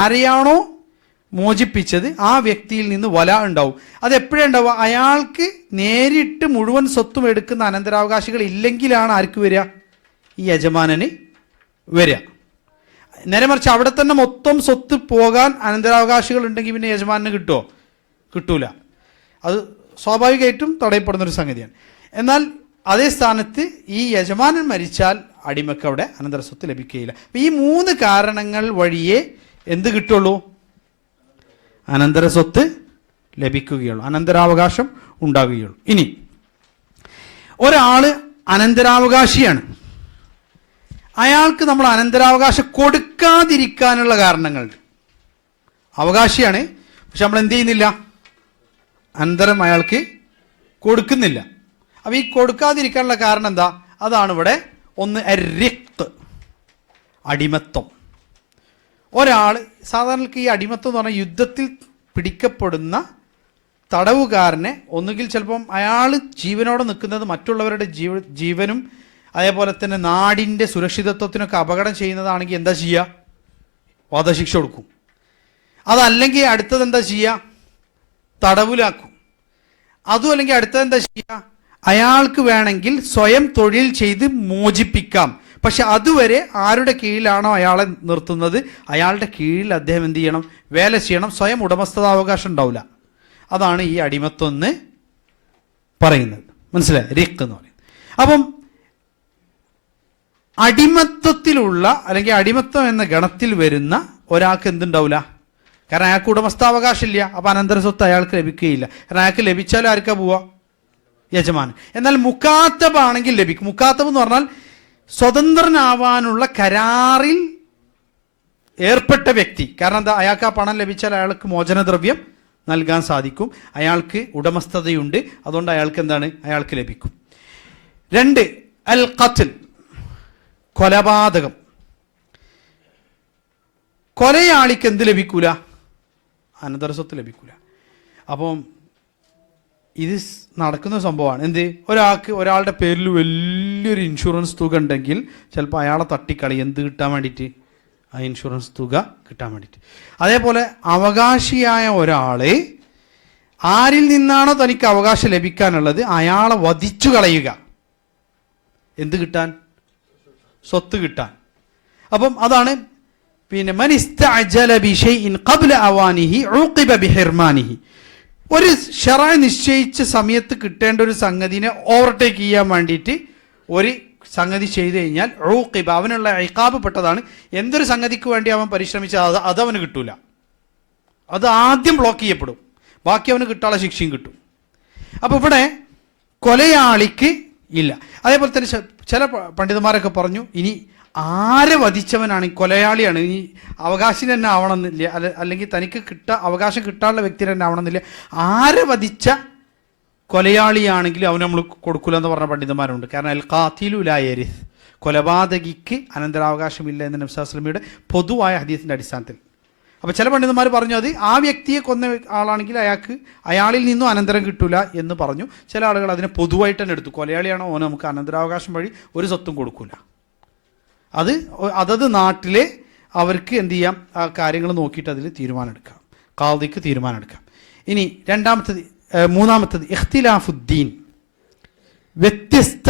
ആരെയാണോ മോചിപ്പിച്ചത് ആ വ്യക്തിയിൽ നിന്ന് വല ഉണ്ടാവും. അത് എപ്പോഴേ ഉണ്ടാവുക? അയാൾക്ക് നേരിട്ട് മുഴുവൻ സ്വത്തും എടുക്കുന്ന അനന്തരാവകാശികൾ ഇല്ലെങ്കിലാണ് ആർക്ക് വരിക? ഈ യജമാനന് വരിക. നേരെ മറിച്ച് അവിടെ തന്നെ മൊത്തം സ്വത്ത് പോകാൻ അനന്തരാവകാശികൾ ഉണ്ടെങ്കിൽ പിന്നെ യജമാനന് കിട്ടുമോ? കിട്ടൂല. അത് സ്വാഭാവികമായിട്ടും തടയപ്പെടുന്നൊരു സംഗതിയാണ്. എന്നാൽ അതേ സ്ഥാനത്ത് ഈ യജമാനൻ മരിച്ചാൽ അടിമക്ക് അവിടെ അനന്തര സ്വത്ത് ലഭിക്കുകയില്ല. അപ്പം ഈ 3 കാരണങ്ങൾ വഴിയേ എന്ത് കിട്ടുള്ളൂ? അനന്തര സ്വത്ത് ലഭിക്കുകയുള്ളൂ, അനന്തരാവകാശം ഉണ്ടാകുകയുള്ളൂ. ഇനി ഒരാൾ അനന്തരാവകാശിയാണ്, അയാൾക്ക് നമ്മൾ അനന്തരാവകാശം കൊടുക്കാതിരിക്കാനുള്ള കാരണങ്ങളുണ്ട്. അവകാശിയാണ്, പക്ഷെ നമ്മൾ എന്ത് ചെയ്യുന്നില്ല? അനന്തരം അയാൾക്ക് കൊടുക്കുന്നില്ല. അപ്പോൾ ഈ കൊടുക്കാതിരിക്കാനുള്ള കാരണം എന്താ? അതാണ് ഇവിടെ ഒന്ന് റിഖ്ത്, അടിമത്വം. ഒരാൾ സാധാരണ ഈ അടിമത്വം എന്ന് പറഞ്ഞാൽ യുദ്ധത്തിൽ പിടിക്കപ്പെടുന്ന തടവുകാരനെ ഒന്നുകിൽ ചിലപ്പം അയാൾ ജീവനോടെ നിൽക്കുന്നത് മറ്റുള്ളവരുടെ ജീവനും അതേപോലെ തന്നെ നാടിൻ്റെ സുരക്ഷിതത്വത്തിനൊക്കെ അപകടം ചെയ്യുന്നതാണെങ്കിൽ എന്താ ചെയ്യുക? വധശിക്ഷ കൊടുക്കും. അതല്ലെങ്കിൽ അടുത്തത് എന്താ ചെയ്യുക? തടവിലാക്കും. അതും അല്ലെങ്കിൽ അടുത്തത് എന്താ ചെയ്യുക? അയാൾക്ക് വേണമെങ്കിൽ സ്വയം തൊഴിൽ ചെയ്ത് മോചിപ്പിക്കാം. പക്ഷെ അതുവരെ ആരുടെ കീഴിലാണോ അയാളെ നിർത്തുന്നത് അയാളുടെ കീഴിൽ അദ്ദേഹം എന്ത് ചെയ്യണം? വേല ചെയ്യണം. സ്വയം ഉടമസ്ഥതാവകാശം ഉണ്ടാവില്ല. അതാണ് ഈ അടിമത്വം എന്ന് പറയുന്നത്. മനസ്സിലായി? റിഖ് എന്ന് പറയുന്നത്. അപ്പം അടിമത്വത്തിലുള്ള അല്ലെങ്കിൽ അടിമത്വം എന്ന ഗണത്തിൽ വരുന്ന ഒരാൾക്ക് എന്തുണ്ടാവില്ല? കാരണം അയാൾക്ക് ഉടമസ്ഥാവകാശം ഇല്ല. അപ്പം അനന്തര സ്വത്ത് അയാൾക്ക് ലഭിക്കുകയില്ല. കാരണം അയാൾക്ക് ലഭിച്ചാലും ആർക്കാ പോവുക? യജമാനൻ. എന്നാൽ മുക്കാത്തബ് ആണെങ്കിൽ ലഭിക്കും. മുക്കാത്തബ് എന്ന് പറഞ്ഞാൽ സ്വതന്ത്രനാവാനുള്ള കരാറിൽ ഏർപ്പെട്ട വ്യക്തി. കാരണം എന്താ? അയാൾക്ക് ആ പണം ലഭിച്ചാൽ അയാൾക്ക് മോചനദ്രവ്യം നൽകാൻ സാധിക്കും. അയാൾക്ക് ഉടമസ്ഥതയുണ്ട്. അതുകൊണ്ട് അയാൾക്ക് എന്താണ്? അയാൾക്ക് ലഭിക്കും. 2, അൽ ഖത്ൽ, കൊലപാതകം. കൊലയാളിക്ക് എന്ത് ലഭിക്കൂല? അനന്തര സ്വത്ത് ലഭിക്കൂല. അപ്പം ഇത് നടക്കുന്ന സംഭവമാണ്. എന്ത്? ഒരാളുടെ പേരിൽ വലിയൊരു ഇൻഷുറൻസ് തുക ഉണ്ടെങ്കിൽ ചിലപ്പോൾ അയാളെ തട്ടിക്കളി. എന്ത് കിട്ടാൻ വേണ്ടിയിട്ട്? ആ ഇൻഷുറൻസ് തുക കിട്ടാൻ വേണ്ടിയിട്ട്. അതേപോലെ അവകാശിയായ ഒരാളെ ആരിൽ നിന്നാണോ തനിക്ക് അവകാശം ലഭിക്കാനുള്ളത് അയാളെ വധിച്ചു കളയുക. എന്ത് കിട്ടാൻ? സ്വത്ത് കിട്ടാൻ. അപ്പം അതാണ് പിന്നെ മൻ ഇസ്തഅജല ബിശൈഇൻ ഖബ്ല അവാനിഹി ഉഖിബ ബിഹിർമാനിഹി. ഒരു ശറഅ നിശ്ചയിച്ച സമയത്ത് കിട്ടേണ്ട ഒരു സംഗതിനെ ഓവർടേക്ക് ചെയ്യാൻ വേണ്ടിയിട്ട് ഒരു സംഗതി ചെയ്തു കഴിഞ്ഞാൽ ഉഖിബ, അവനുള്ള ഇഖാബ് പെട്ടതാണ്. എന്തൊരു സംഗതിക്ക് വേണ്ടി അവൻ പരിശ്രമിച്ചാൽ അത് അവന് കിട്ടൂല. അത് ആദ്യം ബ്ലോക്ക് ചെയ്യപ്പെടും. ബാക്കി അവന് കിട്ടാനുള്ള ശിക്ഷയും കിട്ടും. അപ്പോൾ ഇവിടെ കൊലയാളിക്ക് ഇല്ല. അതേപോലെ തന്നെ ചില പണ്ഡിതന്മാരൊക്കെ പറഞ്ഞു ഇനി ആരെ വധിച്ചവനാണ് കൊലയാളിയാണ്, ഈ അവകാശി തന്നെ ആവണമെന്നില്ല, അല്ലെങ്കിൽ തനിക്ക് അവകാശം കിട്ടാനുള്ള വ്യക്തി തന്നെ ആവണമെന്നില്ല. ആരെ വധിച്ച കൊലയാളിയാണെങ്കിലും അവന് നമ്മൾ കൊടുക്കില്ല എന്ന് പറഞ്ഞ പണ്ഡിതന്മാരുണ്ട്. കാരണം അൽ ഖാതിലു ലാ യരിസ്, കൊലപാതകിക്ക് അനന്തരാവകാശമില്ല എന്ന നബി സല്ലല്ലാഹു അലൈഹി വസല്ലമയുടെ പൊതുവായ ഹദീസിൻ്റെ അടിസ്ഥാനത്തിൽ. അപ്പോൾ ചില പണ്ഡിതന്മാർ പറഞ്ഞു അത് ആ വ്യക്തിയെ കൊന്ന ആളാണെങ്കിൽ അയാളിൽ നിന്നും അനന്തരം കിട്ടൂല എന്ന് പറഞ്ഞു. ചില ആളുകൾ അതിനെ പൊതുവായിട്ട് തന്നെ എടുത്തു. കൊലയാളിയാണോ ഓന് നമുക്ക് അനന്തരാവകാശം വഴി ഒരു സ്വത്തും കൊടുക്കൂല. അത് അതത് നാട്ടിലെ അവർക്ക് എന്ത് ചെയ്യാം? ആ കാര്യങ്ങൾ നോക്കിയിട്ട് അതിൽ തീരുമാനമെടുക്കാം. ഖാദിക്ക് തീരുമാനമെടുക്കാം. ഇനി മൂന്നാമത്തത് ഇഖ്തിലാഫുദ്ദീൻ. വ്യത്യസ്ത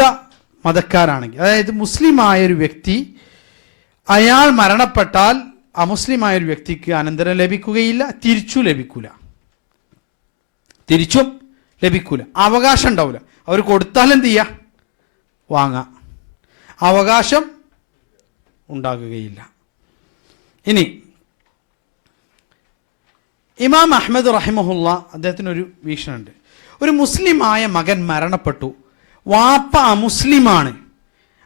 മതക്കാരാണെങ്കിൽ, അതായത് മുസ്ലിമായൊരു വ്യക്തി അയാൾ മരണപ്പെട്ടാൽ അമുസ്ലിമായൊരു വ്യക്തിക്ക് അനന്തരം ലഭിക്കുകയില്ല, തിരിച്ചും ലഭിക്കൂല. അവകാശം ഉണ്ടാവില്ല. അവർ കൊടുത്താൽ എന്ത് ചെയ്യുക? വാങ്ങാം. അവകാശം ഉണ്ടാകുകയില്ല. ഇനി ഇമാം അഹ്മദ് റഹിമഹുല്ല അദ്ദേഹത്തിനൊരു വീക്ഷണമുണ്ട്. ഒരു മുസ്ലിമായ മകൻ മരണപ്പെട്ടു, വാപ്പ അമുസ്ലിമാണ്,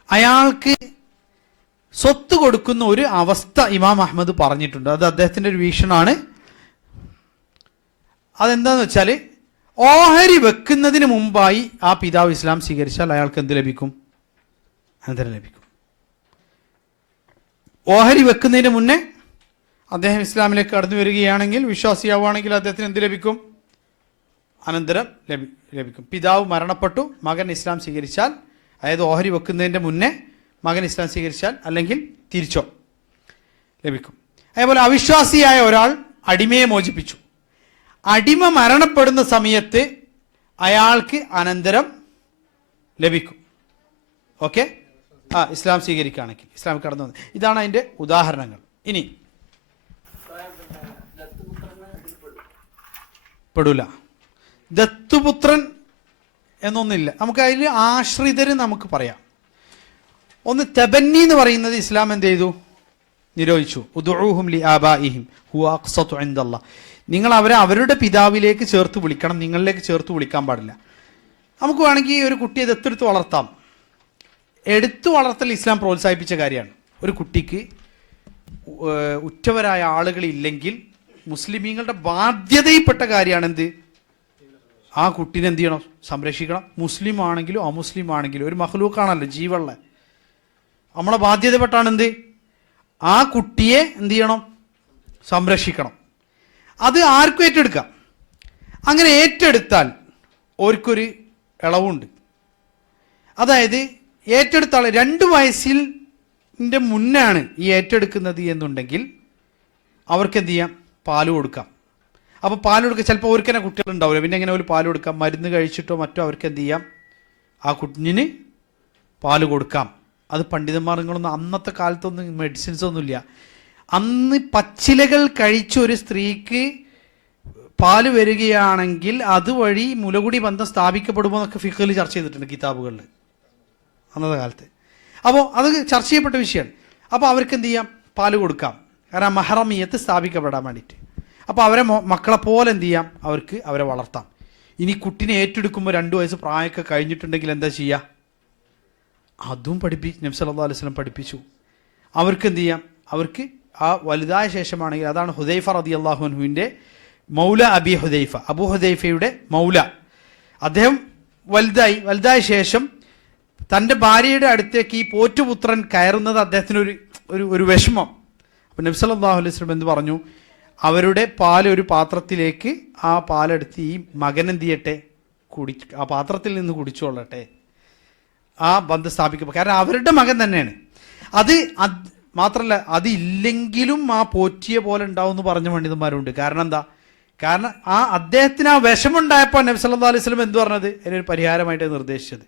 അയാൾക്ക് സ്വത്ത് കൊടുക്കുന്ന ഒരു അവസ്ഥ ഇമാം അഹ്മദ് പറഞ്ഞിട്ടുണ്ട്. അത് അദ്ദേഹത്തിൻ്റെ ഒരു വീക്ഷണമാണ്. അതെന്താന്ന് വെച്ചാൽ ഓഹരി വെക്കുന്നതിന് മുമ്പായി ആ പിതാവ് ഇസ്ലാം സ്വീകരിച്ചാൽ അയാൾക്ക് എന്ത് ലഭിക്കും? അനന്തരം ലഭിക്കും. ഓഹരി വെക്കുന്നതിന് മുന്നേ അദ്ദേഹം ഇസ്ലാമിലേക്ക് കടന്നു വരികയാണെങ്കിൽ, വിശ്വാസിയാവുകയാണെങ്കിൽ അദ്ദേഹത്തിന് എന്ത് ലഭിക്കും? അനന്തരം ലഭിക്കും. പിതാവ് മരണപ്പെട്ടു, മകൻ ഇസ്ലാം സ്വീകരിച്ചാൽ, അതായത് ഓഹരി വെക്കുന്നതിൻ്റെ മുന്നേ മകൻ ഇസ്ലാം സ്വീകരിച്ചാൽ അല്ലെങ്കിൽ തിരിച്ചോ ലഭിക്കും. അതേപോലെ അവിശ്വാസിയായ ഒരാൾ അടിമയെ മോചിപ്പിച്ചു, അടിമ മരണപ്പെടുന്ന സമയത്ത് അയാൾക്ക് അനന്തരം ലഭിക്കും. ഓക്കെ, ഇസ്ലാം സ്വീകരിക്കുകയാണെങ്കിൽ, ഇസ്ലാം കടന്നു വന്നത്. ഇതാണ് അതിൻ്റെ ഉദാഹരണങ്ങൾ. ഇനി പെടൂല, ദത്തുപുത്രൻ എന്നൊന്നില്ല. നമുക്ക് അതിൽ ആശ്രിതര് നമുക്ക് പറയാം. ഒന്ന് തബന്നി എന്ന് പറയുന്നത് ഇസ്ലാം എന്ത് ചെയ്തു? നിരോധിച്ചു. ഉദ്ഉഹും ലി ആബാഇഹിം ഹുവ അഖ്സതു ഇൻദല്ലാഹ്. നിങ്ങൾ അവരെ അവരുടെ പിതാവിലേക്ക് ചേർത്ത് വിളിക്കണം, നിങ്ങളിലേക്ക് ചേർത്ത് വിളിക്കാൻ പാടില്ല. നമുക്ക് വേണമെങ്കിൽ ഒരു കുട്ടിയെ ദത്തെടുത്ത് വളർത്താം. എടുത്തു വളർത്തൽ ഇസ്ലാം പ്രോത്സാഹിപ്പിച്ച കാര്യമാണ്. ഒരു കുട്ടിക്ക് ഉറ്റവരായ ആളുകളില്ലെങ്കിൽ മുസ്ലിമീങ്ങളുടെ ബാധ്യതയിൽപ്പെട്ട കാര്യമാണ് എന്ത്? ആ കുട്ടീനെ എന്ത് ചെയ്യണം? സംരക്ഷിക്കണം. മുസ്ലിം ആണെങ്കിലും അമുസ്ലിം ആണെങ്കിലും ഒരു മഖ്ലൂക്കാണല്ലോ, ജീവനുള്ള. നമ്മളെ ബാധ്യതപ്പെട്ടാണ് എന്ത്? ആ കുട്ടിയെ എന്ത് ചെയ്യണം? സംരക്ഷിക്കണം. അത് ആർക്കും ഏറ്റെടുക്കാം. അങ്ങനെ ഏറ്റെടുത്താൽ ഓർക്കൊരു ഇളവുണ്ട്. അതായത് ഏറ്റെടുത്ത ആൾ 2 വയസ്സിൻ്റെ മുന്നാണ് ഈ ഏറ്റെടുക്കുന്നത് എന്നുണ്ടെങ്കിൽ അവർക്ക് എന്ത് ചെയ്യാം, പാല് കൊടുക്കാം. അപ്പോൾ പാല് കൊടുക്കുക, ചിലപ്പോൾ അവർക്ക് തന്നെ കുട്ടികളുണ്ടാവില്ല, പിന്നെ എങ്ങനെ ഒരു പാല് കൊടുക്കാം, മരുന്ന് കഴിച്ചിട്ടോ മറ്റോ അവർക്ക് എന്ത് ചെയ്യാം, ആ കുഞ്ഞിന് പാല് കൊടുക്കാം. അത് പണ്ഡിതന്മാർങ്ങളൊന്നും അന്നത്തെ കാലത്തൊന്നും മെഡിസിൻസ് ഒന്നുമില്ല. അന്ന് പച്ചിലകൾ കഴിച്ച ഒരു സ്ത്രീക്ക് പാല് വരികയാണെങ്കിൽ അതുവഴി മുലകുടി ബന്ധം സ്ഥാപിക്കപ്പെടുമോ എന്നൊക്കെ ഫിഖിൽ ചർച്ച ചെയ്തിട്ടുണ്ട് കിതാബുകളിൽ അന്നത്തെ കാലത്ത്. അപ്പോൾ അത് ചർച്ച ചെയ്യപ്പെട്ട വിഷയമാണ്. അപ്പോൾ അവർക്ക് എന്ത് ചെയ്യാം, പാല് കൊടുക്കാം. കാരണം മഹറമിയത്ത് സ്ഥാപിക്കപ്പെടാൻ വേണ്ടിയിട്ട്. അപ്പോൾ അവരെ മക്കളെ പോലെ എന്ത് ചെയ്യാം, അവരെ വളർത്താം. ഇനി കുട്ടിനെ ഏറ്റെടുക്കുമ്പോൾ 2 വയസ്സ് പ്രായമൊക്കെ കഴിഞ്ഞിട്ടുണ്ടെങ്കിൽ എന്താ ചെയ്യുക, അതും നബി സല്ലല്ലാഹു അലൈഹി വസല്ലം പഠിപ്പിച്ചു. അവർക്ക് എന്ത് ചെയ്യാം, അവർക്ക് ആ വലുതായ ശേഷമാണെങ്കിൽ, അതാണ് ഹുദൈഫ റളിയല്ലാഹു അൻഹുവിൻ്റെ മൗല അബി ഹുദൈഫ, അബു ഹുദൈഫയുടെ മൗല. അദ്ദേഹം വലുതായ ശേഷം തൻ്റെ ഭാര്യയുടെ അടുത്തേക്ക് ഈ പോറ്റുപുത്രൻ കയറുന്നത് അദ്ദേഹത്തിനൊരു ഒരു വിഷമം. അപ്പം നബി സല്ലല്ലാഹു അലൈഹി വസല്ലം എന്ത് പറഞ്ഞു, അവരുടെ പാൽ ഒരു പാത്രത്തിലേക്ക് ആ പാലെടുത്ത് ഈ മകൻ എന്ത് ചെയ്യട്ടെ, ആ പാത്രത്തിൽ നിന്ന് കുടിച്ചോളട്ടെ, ആ ബന്ധം സ്ഥാപിക്കും. കാരണം അവരുടെ മകൻ തന്നെയാണ് അത്. മാത്രമല്ല അതില്ലെങ്കിലും ആ പോറ്റിയ പോലെ ഉണ്ടാവും എന്ന് പറഞ്ഞ പണ്ഡിതന്മാരുണ്ട്. കാരണം എന്താ, കാരണം ആ അദ്ദേഹത്തിന് ആ വിഷമുണ്ടായപ്പോൾ നബി സല്ലല്ലാഹു അലൈഹി വസല്ലം എന്ത് പറഞ്ഞത്, അതിനൊരു പരിഹാരമായിട്ട് നിർദ്ദേശിച്ചത്.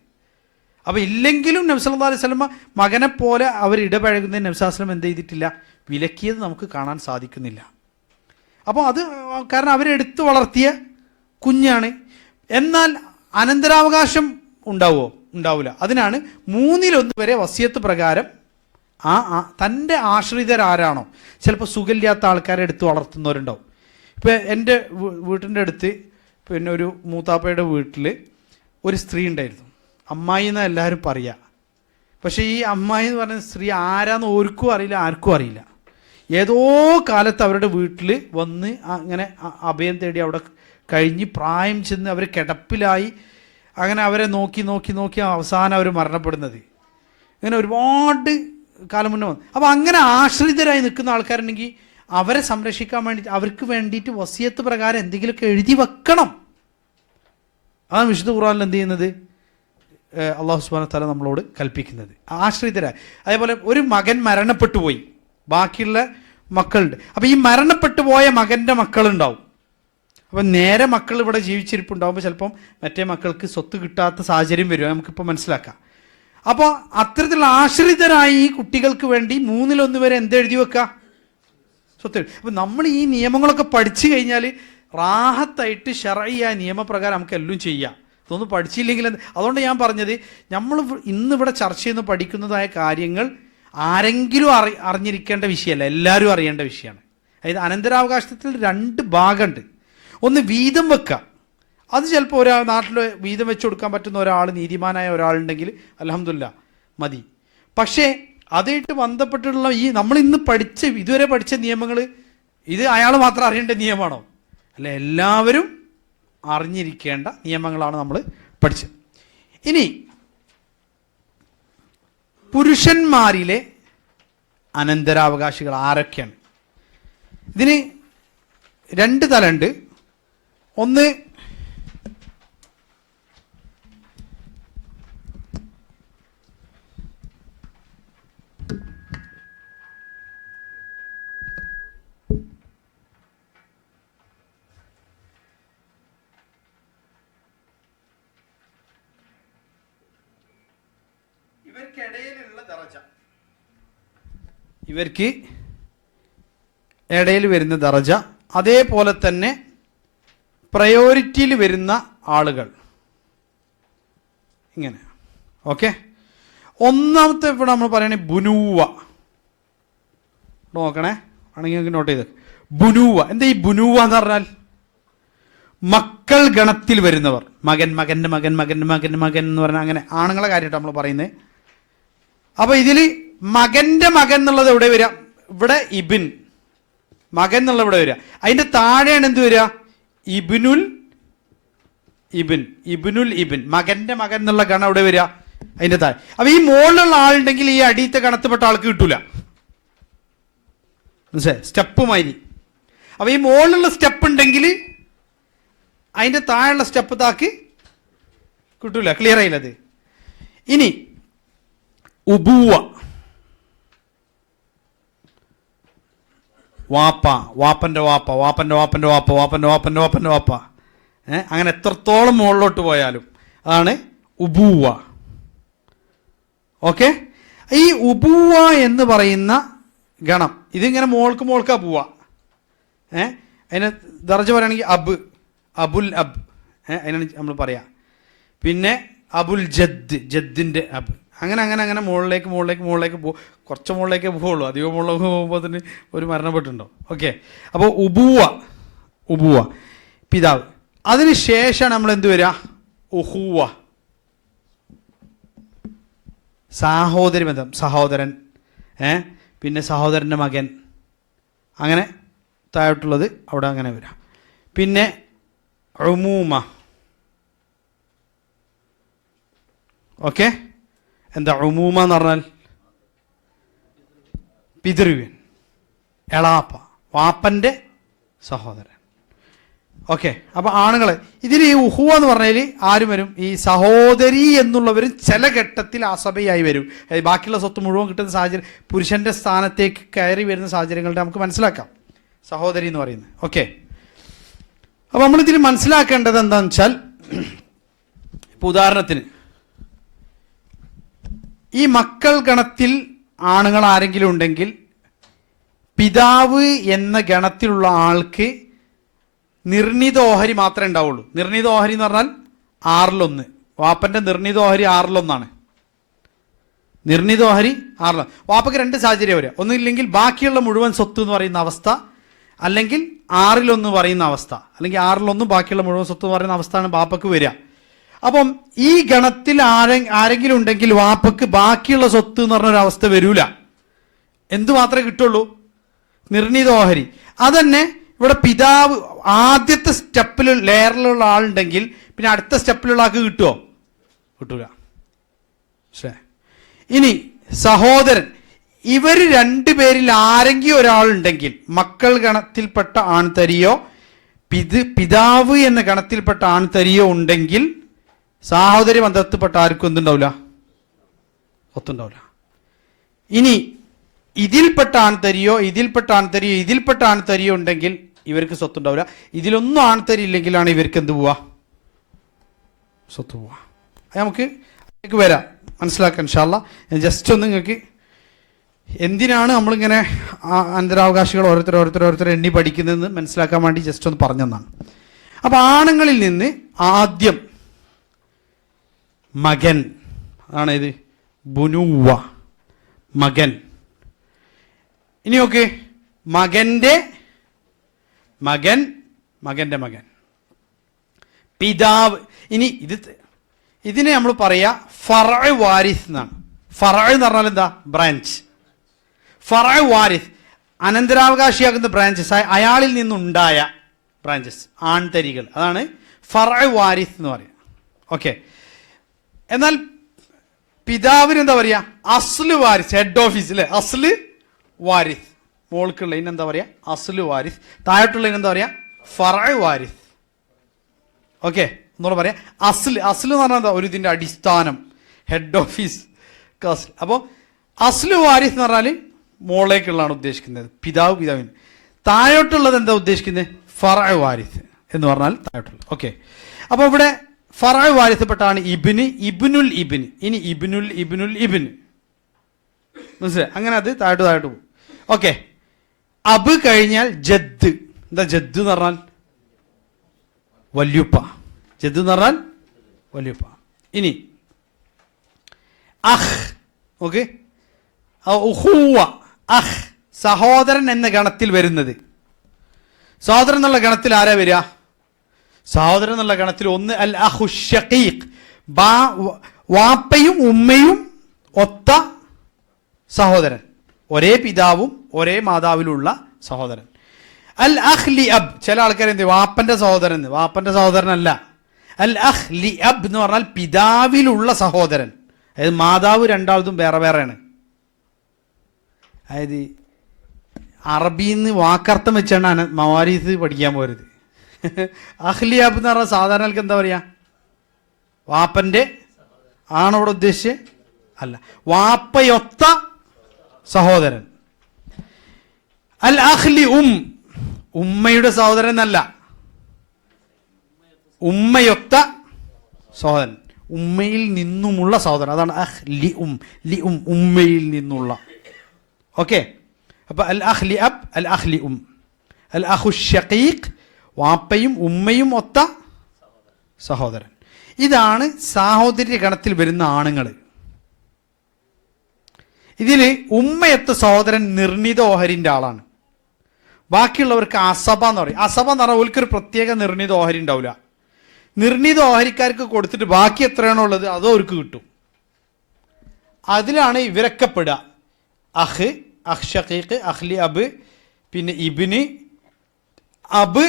അപ്പോൾ ഇല്ലെങ്കിലും നബി സല്ലല്ലാഹു അലൈഹി വസല്ലം മകനെ പോലെ അവർ ഇടപഴകുന്നതിന് നബി സല്ലല്ലാഹു അലൈഹി വസല്ലം എന്ത് ചെയ്തിട്ടില്ല, വിലക്കിയത് നമുക്ക് കാണാൻ സാധിക്കുന്നില്ല. അപ്പോൾ അത് കാരണം അവരെടുത്ത് വളർത്തിയ കുഞ്ഞാണ്. എന്നാൽ അനന്തരാവകാശം ഉണ്ടാവില്ല. അതിനാണ് 1/3 വരെ വസിയത്ത് പ്രകാരം തൻ്റെ ആശ്രിതരാരാണോ, ചിലപ്പോൾ സുഖമില്ലാത്ത ആൾക്കാരെ എടുത്ത് വളർത്തുന്നവരുണ്ടാവും. ഇപ്പോൾ എൻ്റെ വീട്ടിൻ്റെ അടുത്ത് പിന്നെ ഒരു മൂത്താപ്പയുടെ വീട്ടിൽ ഒരു സ്ത്രീ ഉണ്ടായിരുന്നു. അമ്മായി എന്നാണ് എല്ലാവരും പറയുക. പക്ഷേ ഈ അമ്മായി എന്ന് പറയുന്ന സ്ത്രീ ആരാന്ന് ഓർക്കും അറിയില്ല, ആർക്കും അറിയില്ല. ഏതോ കാലത്ത് അവരുടെ വീട്ടിൽ വന്ന് അങ്ങനെ അഭയം തേടി അവിടെ കഴിഞ്ഞ് പ്രായം ചെന്ന് അവർ കിടപ്പിലായി. അങ്ങനെ അവരെ നോക്കി അവസാനം അവർ മരണപ്പെടുന്നത്. ഇങ്ങനെ ഒരുപാട് കാലം മുന്നേ വന്നു. അപ്പോൾ അങ്ങനെ ആശ്രിതരായി നിൽക്കുന്ന ആൾക്കാരുണ്ടെങ്കിൽ അവരെ സംരക്ഷിക്കാൻ വേണ്ടിയിട്ട് അവർക്ക് വേണ്ടിയിട്ട് വസിയത്ത് പ്രകാരം എന്തെങ്കിലുമൊക്കെ എഴുതി വെക്കണം. അതാണ് വിശുദ്ധ ഖുർആനിൽ എന്ത് ചെയ്യുന്നത്, അല്ലാഹു സുബ്ഹാനഹു വ തആല നമ്മളോട് കൽപ്പിക്കുന്നത്. ആശ്രിതരായി. അതേപോലെ ഒരു മകൻ മരണപ്പെട്ടു പോയി, ബാക്കിയുള്ള മക്കളുണ്ട്. അപ്പോൾ ഈ മരണപ്പെട്ടു പോയ മകൻ്റെ മക്കളുണ്ടാവും. അപ്പം നേരെ മക്കൾ ഇവിടെ ജീവിച്ചിരിപ്പുണ്ടാകുമ്പോൾ ചിലപ്പം മറ്റേ മക്കൾക്ക് സ്വത്ത് കിട്ടാത്ത സാഹചര്യം വരും, നമുക്കിപ്പോൾ മനസ്സിലാക്കാം. അപ്പോൾ അത്തരത്തിലുള്ള ആശ്രിതരായി ഈ കുട്ടികൾക്ക് വേണ്ടി 1/3 വരെ എന്തെഴുതി വെക്കുക, സ്വത്ത്. അപ്പം നമ്മൾ ഈ നിയമങ്ങളൊക്കെ പഠിച്ചു കഴിഞ്ഞാൽ റാഹത്തായിട്ട് ശർഈയ നിയമപ്രകാരം നമുക്ക് എല്ലാം ചെയ്യാം. ഇതൊന്നും പഠിച്ചില്ലെങ്കിൽ അതുകൊണ്ട് ഞാൻ പറഞ്ഞത്, നമ്മൾ ഇന്നിവിടെ ചർച്ച ചെയ്യുന്ന പഠിക്കുന്നതായ കാര്യങ്ങൾ ആരെങ്കിലും അറിഞ്ഞിരിക്കേണ്ട വിഷയമല്ല, എല്ലാവരും അറിയേണ്ട വിഷയമാണ്. അതായത് അനന്തരാവകാശത്തിൽ 2 ഭാഗമുണ്ട്. ഒന്ന് വീതം വെക്കുക. അത് ചിലപ്പോൾ ഒരാൾ നാട്ടിൽ വീതം വെച്ച് കൊടുക്കാൻ പറ്റുന്ന ഒരാൾ, നീതിമാനായ ഒരാളുണ്ടെങ്കിൽ അൽഹംദുലില്ലാ മതി. പക്ഷേ അതായിട്ട് ബന്ധപ്പെട്ടുള്ള ഈ നമ്മൾ ഇന്ന് ഇതുവരെ പഠിച്ച നിയമങ്ങൾ ഇത് അയാൾ മാത്രം അറിയേണ്ട നിയമമാണോ? അല്ല, എല്ലാവരും അറിഞ്ഞിരിക്കേണ്ട നിയമങ്ങളാണ് നമ്മൾ പഠിച്ചത്. ഇനി പുരുഷന്മാരിലെ അനന്തരാവകാശികൾ ആരൊക്കെയാണ്? ഇതിന് 2 തലമുണ്ട്. ഒന്ന് ഇവർക്ക് ഇടയിൽ വരുന്ന ദറജ, അതേപോലെ തന്നെ പ്രയോറിറ്റിയിൽ വരുന്ന ആളുകൾ, ഇങ്ങനെ. ഓക്കെ, ഒന്നാമത്തെ ഇവിടെ നമ്മൾ പറയണേ ബുനൂവ. നോക്കണേ, ആണെങ്കിൽ നിങ്ങൾക്ക് നോട്ട് ചെയ്ത്. ബുനൂവ എന്താ ഈ ബുനൂവ എന്ന് പറഞ്ഞാൽ? മക്കൾ ഗണത്തിൽ വരുന്നവർ. മകൻ്റെ മകൻ എന്ന് പറഞ്ഞാൽ അങ്ങനെ ആണുങ്ങളെ കാര്യമായിട്ട് നമ്മൾ പറയുന്നത്. അപ്പോൾ ഇതിൽ മകൻ്റെ മകൻ എന്നുള്ളത് എവിടെ വരിക? ഇവിടെ ഇബിൻ, മകൻ എന്നുള്ള ഇവിടെ വരിക. അതിൻ്റെ താഴെയാണ് എന്ത് വരിക? ഇബിനുൽ ഇബിൻ, മകൻ്റെ മകൻ എന്നുള്ള ഗണം എവിടെ വരിക? അതിൻ്റെ താഴെ. അപ്പോൾ ഈ മുകളിലുള്ള ആളുണ്ടെങ്കിൽ ഈ അടിയത്തെ ഗണത്തിൽപ്പെട്ട ആൾക്ക് കിട്ടൂല, മനസ്സിലായി? സ്റ്റെപ്പ് മാതിരി. അപ്പോൾ ഈ മുകളിലുള്ള സ്റ്റെപ്പ് ഉണ്ടെങ്കിൽ അതിൻ്റെ താഴെയുള്ള സ്റ്റെപ്പ് താക്ക് കിട്ടൂല. ക്ലിയർ ആയില്ലത്. ഇനി ഉബൂവ, വാപ്പ, വാപ്പൻ്റെ വാപ്പ, വാപ്പൻ്റെ വാപ്പൻ്റെ വാപ്പ, വാപ്പൻ്റെ വാപ്പൻ്റെ വാപ്പൻ്റെ വാപ്പ, അങ്ങനെ എത്രത്തോളം മുകളിലോട്ട് പോയാലും അതാണ് ഉബൂവ. ഓക്കെ. ഈ ഉബൂവ എന്ന് പറയുന്ന ഗണം ഇതിങ്ങനെ മോൾക്കാ പോവുക. അതിന് ദർജ പറയുകയാണെങ്കിൽ അബ്, അബുൽ അബ്, അതിനാണ് നമ്മൾ പറയാം. പിന്നെ അബുൽ ജദ്, ജദ്ദിൻ്റെ അബ്, അങ്ങനെ അങ്ങനെ അങ്ങനെ മുകളിലേക്ക് പോകും. കുറച്ച് മുകളിലേക്കേ പോവുള്ളൂ. അധികം മുകളിലേക്ക് പോകുമ്പോൾ തന്നെ ഒരു മരണപ്പെട്ടുണ്ടോ. ഓക്കെ. അപ്പോൾ ഉബുവ പിതാവ്. അതിന് ശേഷമാണ് നമ്മൾ എന്ത് വരിക? ഉഹുവ, സഹോദരി ബന്ധം, സഹോദരൻ, പിന്നെ സഹോദരൻ്റെ മകൻ, അങ്ങനെ താഴോട്ടുള്ളത് അവിടെ അങ്ങനെ വരാം. പിന്നെ ഉമൂമ. ഓക്കെ. എന്താ ഉമൂമ എന്ന് പറഞ്ഞാൽ? പിതൃവ്യൻ, എളാപ്പ, വാപ്പൻ്റെ സഹോദരൻ. ഓക്കെ. അപ്പോൾ ആണുങ്ങൾ ഇതിൽ ഈ ഉഹുവ എന്ന് പറഞ്ഞാൽ ആരും വരും? ഈ സഹോദരി എന്നുള്ളവരും ചില ഘട്ടത്തിൽ അസബയായി വരും. ബാക്കിയുള്ള സ്വത്ത് മുഴുവൻ കിട്ടുന്ന സാഹചര്യം, പുരുഷൻ്റെ സ്ഥാനത്തേക്ക് കയറി വരുന്ന സാഹചര്യങ്ങളുടെ നമുക്ക് മനസ്സിലാക്കാം സഹോദരി എന്ന് പറയുന്നത്. ഓക്കെ. അപ്പോൾ നമ്മളിതിൽ മനസ്സിലാക്കേണ്ടത് എന്താണെന്ന് വെച്ചാൽ, ഇപ്പോൾ ഉദാഹരണത്തിന് ഈ മക്കൾ ഗണത്തിൽ ആണുങ്ങൾ ആരെങ്കിലും ഉണ്ടെങ്കിൽ പിതാവ് എന്ന ഗണത്തിലുള്ള ആൾക്ക് നിർണിത ഓഹരി മാത്രമേ ഉണ്ടാവുള്ളൂ. നിർണിത ഓഹരി എന്ന് പറഞ്ഞാൽ 6/1. വാപ്പൻ്റെ നിർണിത ഓഹരി 6/1. നിർണിത ഓഹരി 6. വാപ്പയ്ക്ക് 2 സാഹചര്യം വരിക. ഒന്നുമില്ലെങ്കിൽ ബാക്കിയുള്ള മുഴുവൻ സ്വത്ത് എന്ന് പറയുന്ന അവസ്ഥ, അല്ലെങ്കിൽ 6/1 പറയുന്ന അവസ്ഥ, അല്ലെങ്കിൽ 6/1 ബാക്കിയുള്ള മുഴുവൻ സ്വത്ത് എന്ന് പറയുന്ന അവസ്ഥയാണ് വാപ്പയ്ക്ക് വരിക. അപ്പം ഈ ഗണത്തിൽ ആരെങ്കിലും ഉണ്ടെങ്കിൽ വാപ്പയ്ക്ക് ബാക്കിയുള്ള സ്വത്ത് എന്ന് പറഞ്ഞൊരവസ്ഥ വരൂല. എന്തു മാത്രമേ കിട്ടുള്ളൂ? നിർണിത ഓഹരി. അതന്നെ ഇവിടെ പിതാവ് ആദ്യത്തെ സ്റ്റെപ്പിൽ ലെയറിലുള്ള ആളുണ്ടെങ്കിൽ പിന്നെ അടുത്ത സ്റ്റെപ്പിലുള്ള ആൾക്ക് കിട്ടുമോ? കിട്ടൂല. ശരി. ഇനി സഹോദരൻ, ഇവർ 2 പേരിൽ ആരെങ്കിലും ഒരാളുണ്ടെങ്കിൽ, മക്കൾ ഗണത്തിൽപ്പെട്ട ആൺതരിയോ പിതാവ് എന്ന ഗണത്തിൽപ്പെട്ട ആൺതരിയോ ഉണ്ടെങ്കിൽ സഹോദരി ബന്ധത്തിൽപ്പെട്ട ആർക്കും എന്തുണ്ടാവില്ല? ഒത്തുണ്ടാവില്ല. ഇനി ഇതിൽപ്പെട്ട ആൺതരിയോ ഇതിൽപ്പെട്ട ആൺതരിയോ ഉണ്ടെങ്കിൽ ഇവർക്ക് സ്വത്തുണ്ടാവില്ല. ഇതിലൊന്നും ആൺതരി ഇല്ലെങ്കിലാണ് ഇവർക്ക് എന്ത് പോവുക? സ്വത്ത് പോവുക. നമുക്ക് അതിലേക്ക് വരാം, മനസ്സിലാക്കാം ഇൻഷാ അല്ലാഹ്. ജസ്റ്റ് ഒന്ന് നിങ്ങൾക്ക് എന്തിനാണ് നമ്മളിങ്ങനെ അനന്തരാവകാശികൾ ഓരോരുത്തർ എണ്ണി പഠിക്കുന്നതെന്ന് മനസ്സിലാക്കാൻ വേണ്ടി ജസ്റ്റ് ഒന്ന് പറഞ്ഞെന്നാണ്. അപ്പോൾ ആണുങ്ങളിൽ നിന്ന് ആദ്യം മകൻ ആണ്. ഇത് ബുനുവ, മകൻ. ഇനി ഓക്കെ, മകൻ്റെ മകൻ, പിതാവ്. ഇനി ഇതിനെ നമ്മൾ പറയാ ഫറഅ് വാരിസ് എന്നാണ്. ഫറഅ് എന്ന് പറഞ്ഞാൽ എന്താ? ബ്രാഞ്ച്. ഫറഅ് വാരിസ്, അനന്തരാവകാശിയാകുന്ന ബ്രാഞ്ചസ്, അയാളിൽ നിന്നുണ്ടായ ബ്രാഞ്ചസ്, ആൺതരികൾ, അതാണ് ഫറഅ് വാരിസ് എന്ന് പറയുക. ഓക്കെ. എന്നാൽ പിതാവിന് എന്താ പറയുക? അസ്ല് വാരിസ്, ഹെഡ് ഓഫീസ് അല്ലേ? അസ്ല് വാരിസ്. മോൾക്കുള്ളതിന് എന്താ പറയുക? അസ്ല് വാരിസ്. താഴോട്ടുള്ളതിന് എന്താ പറയുക? ഫറഅ് വാരിസ്. ഓക്കെ. ഒന്നുകൂടെ പറയാം. അസ്ല് എന്ന് പറഞ്ഞാൽ എന്താ? ഒരു ഇതിൻ്റെ അടിസ്ഥാനം, ഹെഡ് ഓഫീസ്, അസ്ല്. അപ്പോൾ അസ്ല് വാരിസ് എന്ന് പറഞ്ഞാൽ മോളേക്കുള്ളതാണ് ഉദ്ദേശിക്കുന്നത്, പിതാവിന്. താഴോട്ടുള്ളത് എന്താ ഉദ്ദേശിക്കുന്നത്? ഫറഅ് വാരിസ് എന്ന് പറഞ്ഞാൽ താഴോട്ടുള്ളത്. ഓക്കെ. അപ്പോൾ ഇവിടെ ഫറഅ് വാരിസപ്പെട്ടാണ് ഇബ്നുൽ ഇബ്ന്. ഇനി ഇബ്നുൽ ഇബ്ന്, മനസ്സിലായി? അങ്ങനെ അത് താഴോട്ട് പോകും. ഓക്കെ. അബ് കഴിഞ്ഞാൽ ജദ്. എന്താ ജദ് എന്ന് പറഞ്ഞാൽ? വല്യുപ്പ. ജദ് എന്ന് പറഞ്ഞാൽ വല്യുപ്പ. ഇനി അഹ്. ഓക്കെ. ഉഖുവ, അഹ്, സഹോദരൻ എന്ന ഗണത്തിൽ വരുന്നത്. സഹോദരൻ എന്നുള്ള ഗണത്തിൽ ആരാ വരിക? സഹോദരൻ എന്നുള്ള ഗണത്തിൽ ഒന്ന് അൽ അഖു ഷഖീഖ്, വാപ്പയും ഉമ്മയും ഒത്ത സഹോദരൻ, ഒരേ പിതാവും ഒരേ മാതാവിലുള്ള സഹോദരൻ. അൽ അഖ് ലി അബ്, ചില ആൾക്കാർ എന്ത് വാപ്പന്റെ സഹോദരൻ, വാപ്പന്റെ സഹോദരനല്ല. അൽ അഖ് ലി അബ് എന്ന് പറഞ്ഞാൽ പിതാവിലുള്ള സഹോദരൻ. അതായത് മാതാവ് രണ്ടാളതും വേറെ വേറെയാണ്. അതായത് അറബിന്ന് വാക്കർത്ഥം വെച്ചാണ് മവാരീസ് പഠിക്കാൻ പോരുത്. അഹ്ലി അബ് എന്ന് പറഞ്ഞാൽ സാധാരണ എന്താ പറയുക? വാപ്പൻ്റെ ആണോ ഇവിടെ ഉദ്ദേശിച്ച്? അല്ല, വാപ്പയൊത്ത സഹോദരൻ. അൽ അഹ്ലി ഉമ്മയുടെ സഹോദരൻ എന്നല്ല, ഉമ്മയൊത്ത സഹോദരൻ, ഉമ്മയിൽ നിന്നുമുള്ള സഹോദരൻ. അതാണ് അഹ്ലി ഉമ്മയിൽ നിന്നുള്ള. ഓക്കെ, അപ്പൊ അൽ അഹ്ലി അബ്, അൽ അഹ്ലി അൽ അഹു ഷഖീഖ്, വാപ്പയും ഉമ്മയും ഒത്ത സഹോദരൻ. ഇതാണ് സാഹോദര്യ ഗണത്തിൽ വരുന്ന ആണുങ്ങൾ. ഇതിൽ ഉമ്മയത്ത സഹോദരൻ നിർണിത ഓഹരിൻ്റെ ആളാണ്. ബാക്കിയുള്ളവർക്ക് അസബ എന്ന് പറയും. അസബ എന്ന് പറഞ്ഞാൽ ഓൽക്കൊരു പ്രത്യേക നിർണിത ഓഹരി ഉണ്ടാവില്ല. നിർണിത ഓഹരിക്കാർക്ക് കൊടുത്തിട്ട് ബാക്കി എത്രയാണോ ഉള്ളത് അതോ അവർക്ക് കിട്ടും. അതിലാണ് ഇവരൊക്കെ പെടുക. അഹ്, അഹ് ഷഖീഖ്, അഹ്ലി അബ്, പിന്നെ ഇബ്ന് അബ്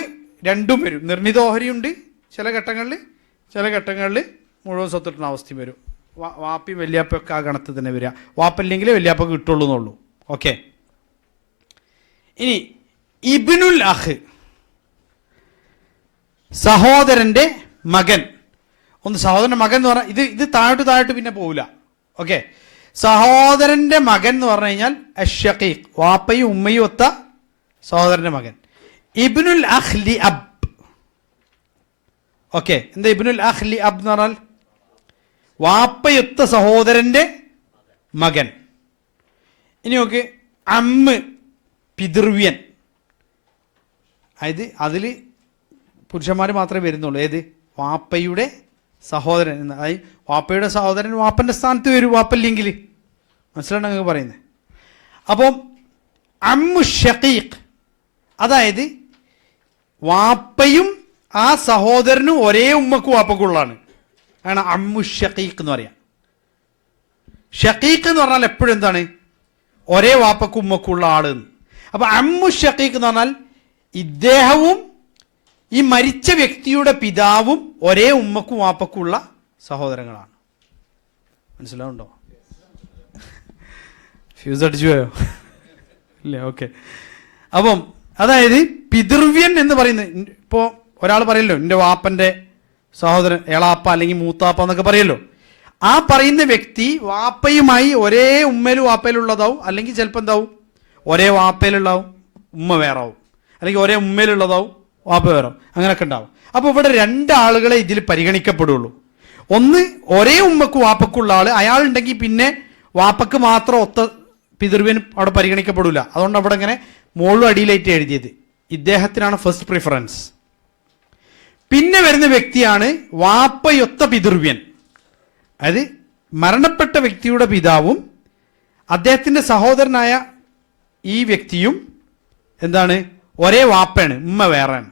രണ്ടും വരും. നിർണിത ഓഹരിയുണ്ട് ചില ഘട്ടങ്ങളിൽ മുഴുവൻ സ്വത്തിട്ടുന്ന അവസ്ഥയും വരും. വാപ്പയും വല്യാപ്പൊക്കെ ആ ഗണത്തിൽ തന്നെ വരിക. വാപ്പല്ലെങ്കിലേ വല്യാപ്പൊക്കെ കിട്ടുള്ളൂ എന്നുള്ളൂ. ഓക്കെ, ഇനി ഇബ്നുൽ അഹ്, സഹോദരൻ്റെ മകൻ. സഹോദരൻ്റെ മകൻ എന്ന് പറഞ്ഞാൽ ഇത് താഴോട്ട് പിന്നെ പോവില്ല. ഓക്കെ, സഹോദരൻ്റെ മകൻ എന്ന് പറഞ്ഞു കഴിഞ്ഞാൽ അഷ്ഷഖീഖ്, വാപ്പയും ഉമ്മയും ഒത്ത സഹോദരൻ്റെ മകൻ. ഇബ്നുൽ അഹ്ലി അബ്. ഓക്കെ, എന്താ ഇബ്നുൽ അഹ്ലി അബ് എന്ന് പറഞ്ഞാൽ? വാപ്പയൊത്ത സഹോദരൻ്റെ മകൻ. ഇനി നോക്ക്, അമ്മ്, പിതൃവ്യൻ. അതായത് അതിൽ പുരുഷന്മാർ മാത്രമേ വരുന്നുള്ളൂ. ഏത്? വാപ്പയുടെ സഹോദരൻ. അതായത് വാപ്പയുടെ സഹോദരൻ വാപ്പൻ്റെ സ്ഥാനത്ത് വരും, വാപ്പല്ലെങ്കിൽ. മനസ്സിലാണ് നിങ്ങൾക്ക് പറയുന്നത്? അപ്പം അമ്മു ഷഖീഖ്, അതായത് വാപ്പയും ആ സഹോദരനും ഒരേ ഉമ്മക്കും വാപ്പക്കുള്ളതാണ്. ആണ് അമ്മു ഷഖീഖ് എന്ന് പറയാം. ഷഖീഖ് എന്ന് പറഞ്ഞാൽ എപ്പോഴും എന്താണ്? ഒരേ വാപ്പക്കും ഉമ്മക്കുള്ള ആള്. അപ്പൊ അമ്മു ഷഖീഖ് എന്ന് പറഞ്ഞാൽ ഇദ്ദേഹവും ഈ മരിച്ച വ്യക്തിയുടെ പിതാവും ഒരേ ഉമ്മക്കും വാപ്പക്കുള്ള സഹോദരങ്ങളാണ്. മനസ്സിലാവുണ്ടോ? ഫ്യൂസ് അടിച്ചു പോയോ? ഇല്ലേ? ഓക്കെ. അപ്പം അതായത് പിതൃവ്യൻ എന്ന് പറയുന്നത്, ഇപ്പോൾ ഒരാൾ പറയല്ലോ എൻ്റെ വാപ്പൻ്റെ സഹോദരൻ എളാപ്പ അല്ലെങ്കിൽ മൂത്താപ്പ എന്നൊക്കെ പറയല്ലോ. ആ പറയുന്ന വ്യക്തി വാപ്പയുമായി ഒരേ ഉമ്മയിലും വാപ്പയിലുള്ളതാവും, അല്ലെങ്കിൽ ചിലപ്പോൾ എന്താവും ഒരേ വാപ്പയിലുള്ളതാവും ഉമ്മ വേറാവും, അല്ലെങ്കിൽ ഒരേ ഉമ്മയിലുള്ളതാവും വാപ്പ വേറാവും, അങ്ങനെയൊക്കെ ഉണ്ടാവും. അപ്പോൾ ഇവിടെ രണ്ടാളുകളെ ഇതിൽ പരിഗണിക്കപ്പെടുള്ളൂ. ഒന്ന് ഒരേ ഉമ്മക്ക് വാപ്പക്കുള്ള ആൾ, അയാളുണ്ടെങ്കിൽ പിന്നെ വാപ്പക്ക് മാത്രം ഒത്ത പിതൃവ്യൻ അവിടെ പരിഗണിക്കപ്പെടില്ല. അതുകൊണ്ട് അവിടെ ഇങ്ങനെ മോളും അടിയിലായിട്ട് എഴുതിയത്. ഇദ്ദേഹത്തിനാണ് ഫസ്റ്റ് പ്രിഫറൻസ്. പിന്നെ വരുന്ന വ്യക്തിയാണ് വാപ്പയൊത്ത പിതൃവ്യൻ. അതായത് മരണപ്പെട്ട വ്യക്തിയുടെ പിതാവും അദ്ദേഹത്തിൻ്റെ സഹോദരനായ ഈ വ്യക്തിയും എന്താണ്? ഒരേ വാപ്പയാണ്, ഉമ്മ വേറെയാണ്.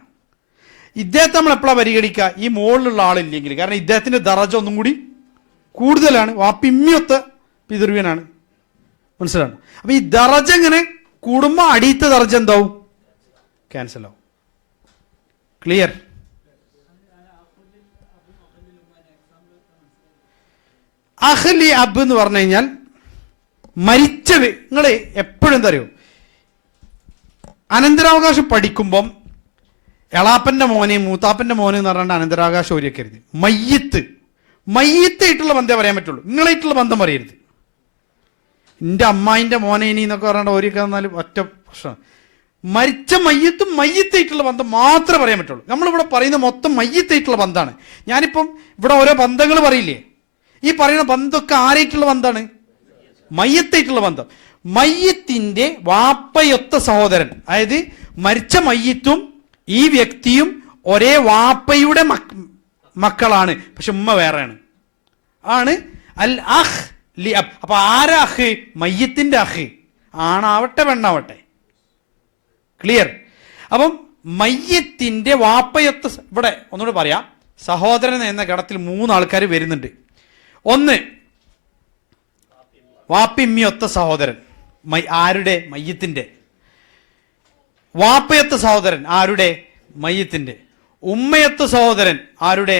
ഇദ്ദേഹത്തെ നമ്മൾ എപ്പോഴാണ് പരിഗണിക്കുക? ഈ മുകളിലുള്ള ആളില്ലെങ്കിൽ. കാരണം ഇദ്ദേഹത്തിൻ്റെ ദറജ ഒന്നും കൂടി കൂടുതലാണ്. വാപ്പ ഇമ്മിയൊത്ത പിതൃവ്യനാണ്. മനസ്സിലാണ്? അപ്പം ഈ ദറജ ഇങ്ങനെ കൂടുമ്പോൾ അടിയത്തെ ദറജ എന്താവും? ക്യാൻസൽ ആവും. ക്ലിയർ? അഹ്ലി അബ് എന്ന് പറഞ്ഞു കഴിഞ്ഞാൽ മരിച്ച, നിങ്ങൾ എപ്പോഴും എന്താ അറിയോ, അനന്തരാവകാശം പഠിക്കുമ്പം എളാപ്പൻ്റെ മോനെയും മൂത്താപ്പൻ്റെ മോനെയും എന്ന് പറഞ്ഞാൽ അനന്തരാവകാശം ഒരുക്കരുത്. മയ്യത്തായിട്ടുള്ള ബന്ധം പറയാൻ പറ്റുള്ളൂ, നിങ്ങളായിട്ടുള്ള ബന്ധം പറയരുത്. എൻ്റെ അമ്മായിൻ്റെ മോനെ ഇനി എന്നൊക്കെ പറഞ്ഞാൽ ഒരുക്ക വന്നാലും ഒറ്റ പ്രശ്നമാണ്. മരിച്ച മയ്യത്തായിട്ടുള്ള ബന്ധം മാത്രമേ പറയാൻ പറ്റുള്ളൂ. നമ്മളിവിടെ പറയുന്ന മൊത്തം മയ്യത്തായിട്ടുള്ള ബന്ധമാണ്. ഞാനിപ്പം ഇവിടെ ഓരോ ബന്ധങ്ങൾ പറയില്ലേ, ഈ പറയുന്ന ബന്ധമൊക്കെ ആരായിട്ടുള്ള ബന്ധമാണ്? മയ്യത്തായിട്ടുള്ള ബന്ധം. മയ്യത്തിൻ്റെ വാപ്പയൊത്ത സഹോദരൻ, അതായത് മരിച്ച മയ്യത്തും ഈ വ്യക്തിയും ഒരേ വാപ്പയുടെ മക്കളാണ്, പക്ഷെ ഉമ്മ വേറെയാണ്. ആണ് അൽ അഹ് ലി അബ്. അപ്പൊ ആരാ അഹ്? മയ്യത്തിന്റെ അഹ്, ആണാവട്ടെ പെണ്ണാവട്ടെ. ക്ലിയർ? അപ്പം മയ്യത്തിന്റെ വാപ്പയൊത്ത, ഇവിടെ ഒന്നുകൂടെ പറയാം, സഹോദരൻ എന്ന ഗണത്തിൽ 3 ആൾക്കാർ വരുന്നുണ്ട്. ഒന്ന് വാപ്പിമ്മിയൊത്ത സഹോദരൻ, ആരുടെ? മയ്യത്തിന്റെ. വാപ്പയൊത്ത സഹോദരൻ ആരുടെ? മയ്യത്തിന്റെ. ഉമ്മയൊത്ത സഹോദരൻ ആരുടെ?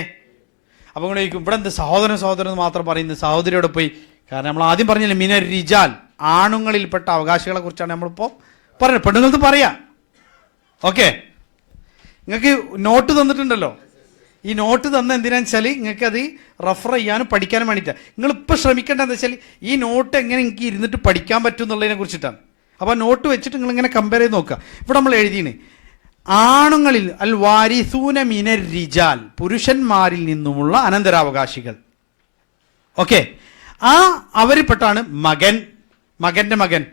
അപ്പം കൂടെ ചോദിക്കും, ഇവിടെ എന്ത് സഹോദരൻ മാത്രം പറയുന്നത്? സഹോദരിയോടെ പോയി. കാരണം നമ്മൾ ആദ്യം പറഞ്ഞില്ലേ, മിനർ റിജാൽ, ആണുങ്ങളിൽപ്പെട്ട അവകാശികളെ കുറിച്ചാണ് നമ്മളിപ്പോൾ പറഞ്ഞത്. പെണ്ണുങ്ങൾക്ക് പറയാം. ഓക്കെ, നിങ്ങൾക്ക് നോട്ട് തന്നിട്ടുണ്ടല്ലോ. ഈ നോട്ട് തന്ന എന്തിനാന്ന് വെച്ചാൽ നിങ്ങൾക്ക് അത് റെഫർ ചെയ്യാനും പഠിക്കാനും വേണ്ടിയിട്ടാണ്. നിങ്ങളിപ്പോൾ ശ്രമിക്കേണ്ടതെന്ന് വെച്ചാൽ ഈ നോട്ട് എങ്ങനെ എനിക്ക് ഇരുന്നിട്ട് പഠിക്കാൻ പറ്റും എന്നുള്ളതിനെ കുറിച്ചിട്ടാണ്. അപ്പോൾ നോട്ട് വെച്ചിട്ട് നിങ്ങളിങ്ങനെ കമ്പയർ ചെയ്ത് നോക്കുക. ഇവിടെ നമ്മൾ എഴുതിയാണ് ആണുങ്ങളിൽ അൽ വാരിസൂന മിനർ റിജാൽ, പുരുഷന്മാരിൽ നിന്നുമുള്ള അനന്തരാവകാശികൾ. ഓക്കെ, ആ അവരിൽപ്പെട്ടാണ് മകൻ, മകൻ്റെ മകൻ.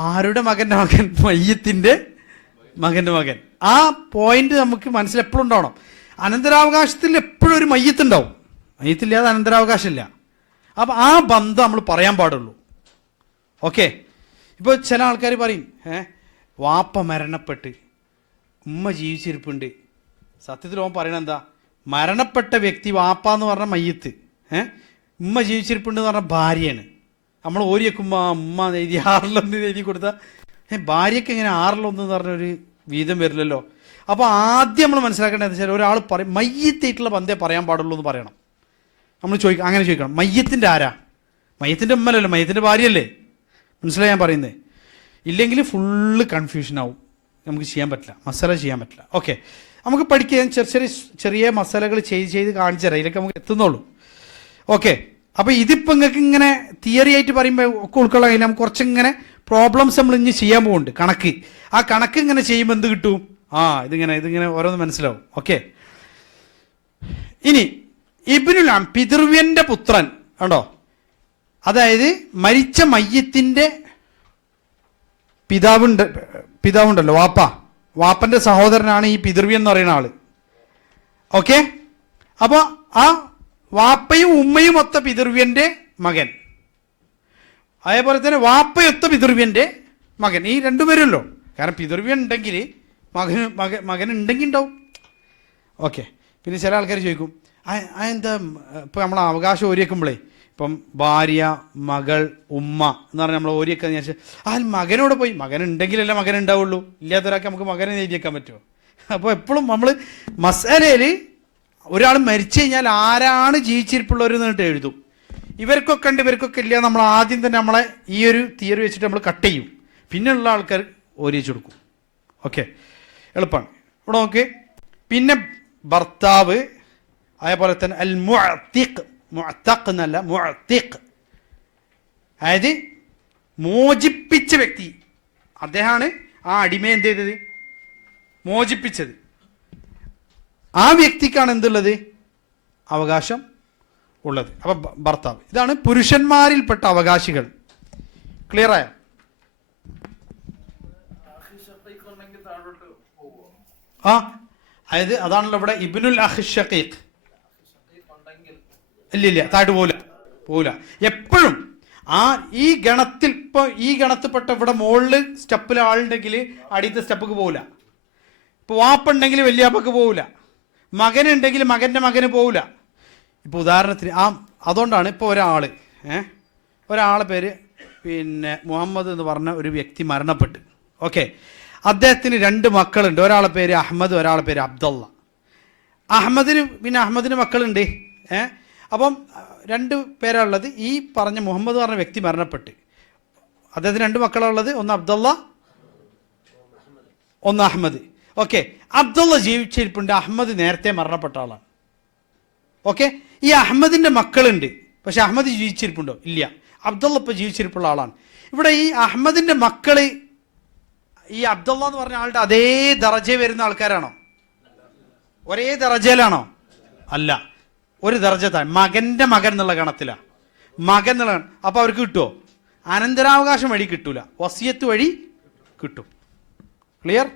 ആരുടെ മകൻ്റെ മകൻ? മയ്യത്തിൻ്റെ മകൻ്റെ മകൻ. ആ പോയിന്റ് നമുക്ക് മനസ്സിൽ എപ്പോഴും ഉണ്ടാവണം. അനന്തരാവകാശത്തിൽ എപ്പോഴും ഒരു മയ്യത്തുണ്ടാവും. മയ്യത്തില്ലാതെ അനന്തരാവകാശമില്ല. അപ്പം ആ ബന്ധം നമ്മൾ പറയാൻ പാടുള്ളൂ. ഓക്കെ, ഇപ്പോൾ ചില ആൾക്കാർ പറയും വാപ്പ മരണപ്പെട്ട് ഉമ്മ ജീവിച്ചിരിപ്പുണ്ട്. സത്യത്തിൽ ഓൻ പറയണത് എന്താ? മരണപ്പെട്ട വ്യക്തി വാപ്പ എന്ന് പറഞ്ഞ മയ്യത്ത്, ഉമ്മ ജീവിച്ചിരിപ്പുണ്ട് എന്ന് പറഞ്ഞ ഭാര്യയാണ്. നമ്മൾ ഓരി വെക്കുമ്പോൾ ഉമ്മ എഴുതി 6 എഴുതി കൊടുത്താൽ ഭാര്യയ്ക്ക് എങ്ങനെ 6 എന്ന് പറഞ്ഞൊരു വീതം വരില്ലല്ലോ. അപ്പോൾ ആദ്യം നമ്മൾ മനസ്സിലാക്കേണ്ടത് വെച്ചാൽ ഒരാൾ പറയും മയ്യത്തായിട്ടുള്ള ബന്ധേ പറയാൻ പാടുള്ളൂ എന്ന് പറയണം. നമ്മൾ അങ്ങനെ ചോദിക്കണം, മയ്യത്തിൻ്റെ ആരാ? മയ്യത്തിൻ്റെ ഉമ്മലല്ലോ, മയ്യത്തിൻ്റെ ഭാര്യയല്ലേ? മനസ്സിലായി ഞാൻ പറയുന്നത്? ഇല്ലെങ്കിൽ ഫുള്ള് കൺഫ്യൂഷനാവും, നമുക്ക് ചെയ്യാൻ പറ്റില്ല, മസാല ചെയ്യാൻ പറ്റില്ല. ഓക്കെ, നമുക്ക് പഠിക്കാൻ ചെറിയ മസാലകൾ ചെയ്ത് കാണിച്ചു തരാം, ഇതിലൊക്കെ നമുക്ക് എത്തുന്നുള്ളൂ. ഓക്കെ, അപ്പോൾ ഇതിപ്പോൾ നിങ്ങൾക്ക് ഇങ്ങനെ തിയറി ആയിട്ട് പറയുമ്പോൾ ഒക്കെ ഉൾക്കൊള്ളാൻ കഴിയില്ല. നമുക്ക് കുറച്ചിങ്ങനെ പ്രോബ്ലംസ് നമ്മൾ ഇനി ചെയ്യാൻ പോകുന്നുണ്ട്, കണക്ക്. ആ കണക്ക് ഇങ്ങനെ ചെയ്യുമ്പോൾ എന്ത് കിട്ടും? ഇതിങ്ങനെ ഓരോന്ന് മനസ്സിലാവും. ഓക്കെ, ഇനി ഇബ്നുൽ അം, പിതൃവ്യൻ്റെ പുത്രൻ കണ്ടോ, അതായത് മരിച്ച മയ്യത്തിൻ്റെ പിതാവുണ്ടല്ലോ, വാപ്പൻ്റെ സഹോദരനാണ് ഈ പിതൃവ്യൻ എന്ന് പറയുന്ന ആള്. ഓക്കെ, അപ്പോൾ ആ വാപ്പയും ഉമ്മയും ഒത്ത പിതൃവ്യൻ്റെ മകൻ, അതേപോലെ തന്നെ വാപ്പയൊത്ത പിതൃവ്യൻ്റെ മകൻ, ഈ രണ്ടുപേരുമല്ലോ. കാരണം പിതൃവ്യൻ ഉണ്ടെങ്കിൽ മകൻ ഉണ്ടെങ്കിൽ ഉണ്ടാവും. ഓക്കെ, പിന്നെ ചില ആൾക്കാർ ചോദിക്കും എന്താ ഇപ്പോൾ നമ്മൾ അവകാശം ഓരിയേക്കുമ്പോഴേ ഇപ്പം ഭാര്യ, മകൾ, ഉമ്മ എന്ന് പറഞ്ഞാൽ നമ്മൾ ഓരിയൊക്കെ വെച്ചാൽ മകനോട് പോയി, മകൻ ഉണ്ടെങ്കിലല്ലേ മകൻ ഉണ്ടാവുള്ളൂ, ഇല്ലാത്തൊരാൾക്ക് നമുക്ക് മകനെ എഴുതിയേക്കാൻ പറ്റുമോ? അപ്പോൾ എപ്പോഴും നമ്മൾ മസാലയിൽ ഒരാൾ മരിച്ചു കഴിഞ്ഞാൽ ആരാണ് ജീവിച്ചിരിപ്പുള്ളവർ എന്നിട്ട് എഴുതും. ഇവർക്കൊക്കെ ഉണ്ട്, ഇവർക്കൊക്കെ ഇല്ല. നമ്മൾ ആദ്യം തന്നെ നമ്മളെ ഈ ഒരു തിയറി വെച്ചിട്ട് നമ്മൾ കട്ട് ചെയ്യും, പിന്നെയുള്ള ആൾക്കാർ ഓരിച്ചു കൊടുക്കും. ഓക്കെ, എളുപ്പമാണ്. ഇവിടെ നോക്ക്, പിന്നെ ഭർത്താവ്, അതേപോലെ തന്നെ അൽ മുഅ്തിഖ്, മുഅ്തഖ് എന്നല്ല, മുഅ്തിഖ്, അതായത് മോചിപ്പിച്ച വ്യക്തി. അദ്ദേഹമാണ് ആ അടിമയെ എന്ത് ചെയ്തത്? മോചിപ്പിച്ചത്. ആ വ്യക്തിക്കാണ് എന്തുള്ളത്? അവകാശം ഉള്ളത്. അപ്പം ഭർത്താവ്. ഇതാണ് പുരുഷന്മാരിൽപ്പെട്ട അവകാശികൾ. ക്ലിയർ ആയോ? അതായത് അതാണല്ലോ ഇവിടെ ഇബ്നുൽ അഖ് ഷഖീഖ്. ഇല്ല, താഴോട്ട് പോവില്ല. എപ്പോഴും ഈ ഗണത്തിൽ, ഇപ്പോൾ ഈ ഗണത്തിൽപ്പെട്ട ഇവിടെ മുകളിൽ സ്റ്റെപ്പിൽ ആളുണ്ടെങ്കിൽ അടിയത്തെ സ്റ്റെപ്പിക്ക് പോവില്ല. ഇപ്പോൾ വാപ്പുണ്ടെങ്കിൽ വലിയാപ്പക്ക് പോവില്ല, മകനുണ്ടെങ്കിൽ മകൻ്റെ മകന് പോവില്ല. ഇപ്പോൾ ഉദാഹരണത്തിന് അതുകൊണ്ടാണ് ഇപ്പോൾ ഒരാളെ പേര് പിന്നെ മുഹമ്മദ് എന്ന് പറഞ്ഞ ഒരു വ്യക്തി മരണപ്പെട്ട്. ഓക്കെ, അദ്ദേഹത്തിന് 2 മക്കളുണ്ട്. ഒരാളെ പേര് അഹമ്മദ്, ഒരാളെ പേര് അബ്ദുള്ള. അഹമ്മദിന് മക്കളുണ്ട്. അപ്പം 2 പേരാണുള്ളത്. ഈ പറഞ്ഞ മുഹമ്മദ് പറഞ്ഞ വ്യക്തി മരണപ്പെട്ട് അദ്ദേഹത്തിന് 2 മക്കളുള്ളത്, ഒന്ന് അബ്ദുള്ള, ഒന്ന് അഹമ്മദ്. ഓക്കെ, അബ്ദുള്ള ജീവിച്ചിരിപ്പുണ്ട്, അഹമ്മദ് നേരത്തെ മരണപ്പെട്ട ആളാണ്. ഓക്കെ, ഈ അഹമ്മദിൻ്റെ മക്കളുണ്ട്, പക്ഷെ അഹമ്മദ് ജീവിച്ചിരിപ്പുണ്ടോ? ഇല്ല. അബ്ദുള്ള ഇപ്പോൾ ജീവിച്ചിരിപ്പുള്ള ആളാണ്. ഇവിടെ ഈ അഹമ്മദിൻ്റെ മക്കള് ഈ അബ്ദുള്ള എന്ന് പറഞ്ഞ ആളുടെ അതേ ദറജയിൽ വരുന്ന ആൾക്കാരാണോ? ഒരേ ദറജയിലാണോ? അല്ല, ഒരു ദർജ താൻ, മകൻ്റെ മകൻ എന്നുള്ള ഗണത്തിലാണ്. മകൻ എന്നുള്ള ഗണം. അപ്പോൾ അവർക്ക് കിട്ടുമോ? അനന്തരാവകാശം വഴി കിട്ടൂല, വസിയത്ത് വഴി കിട്ടും. ക്ലിയർ?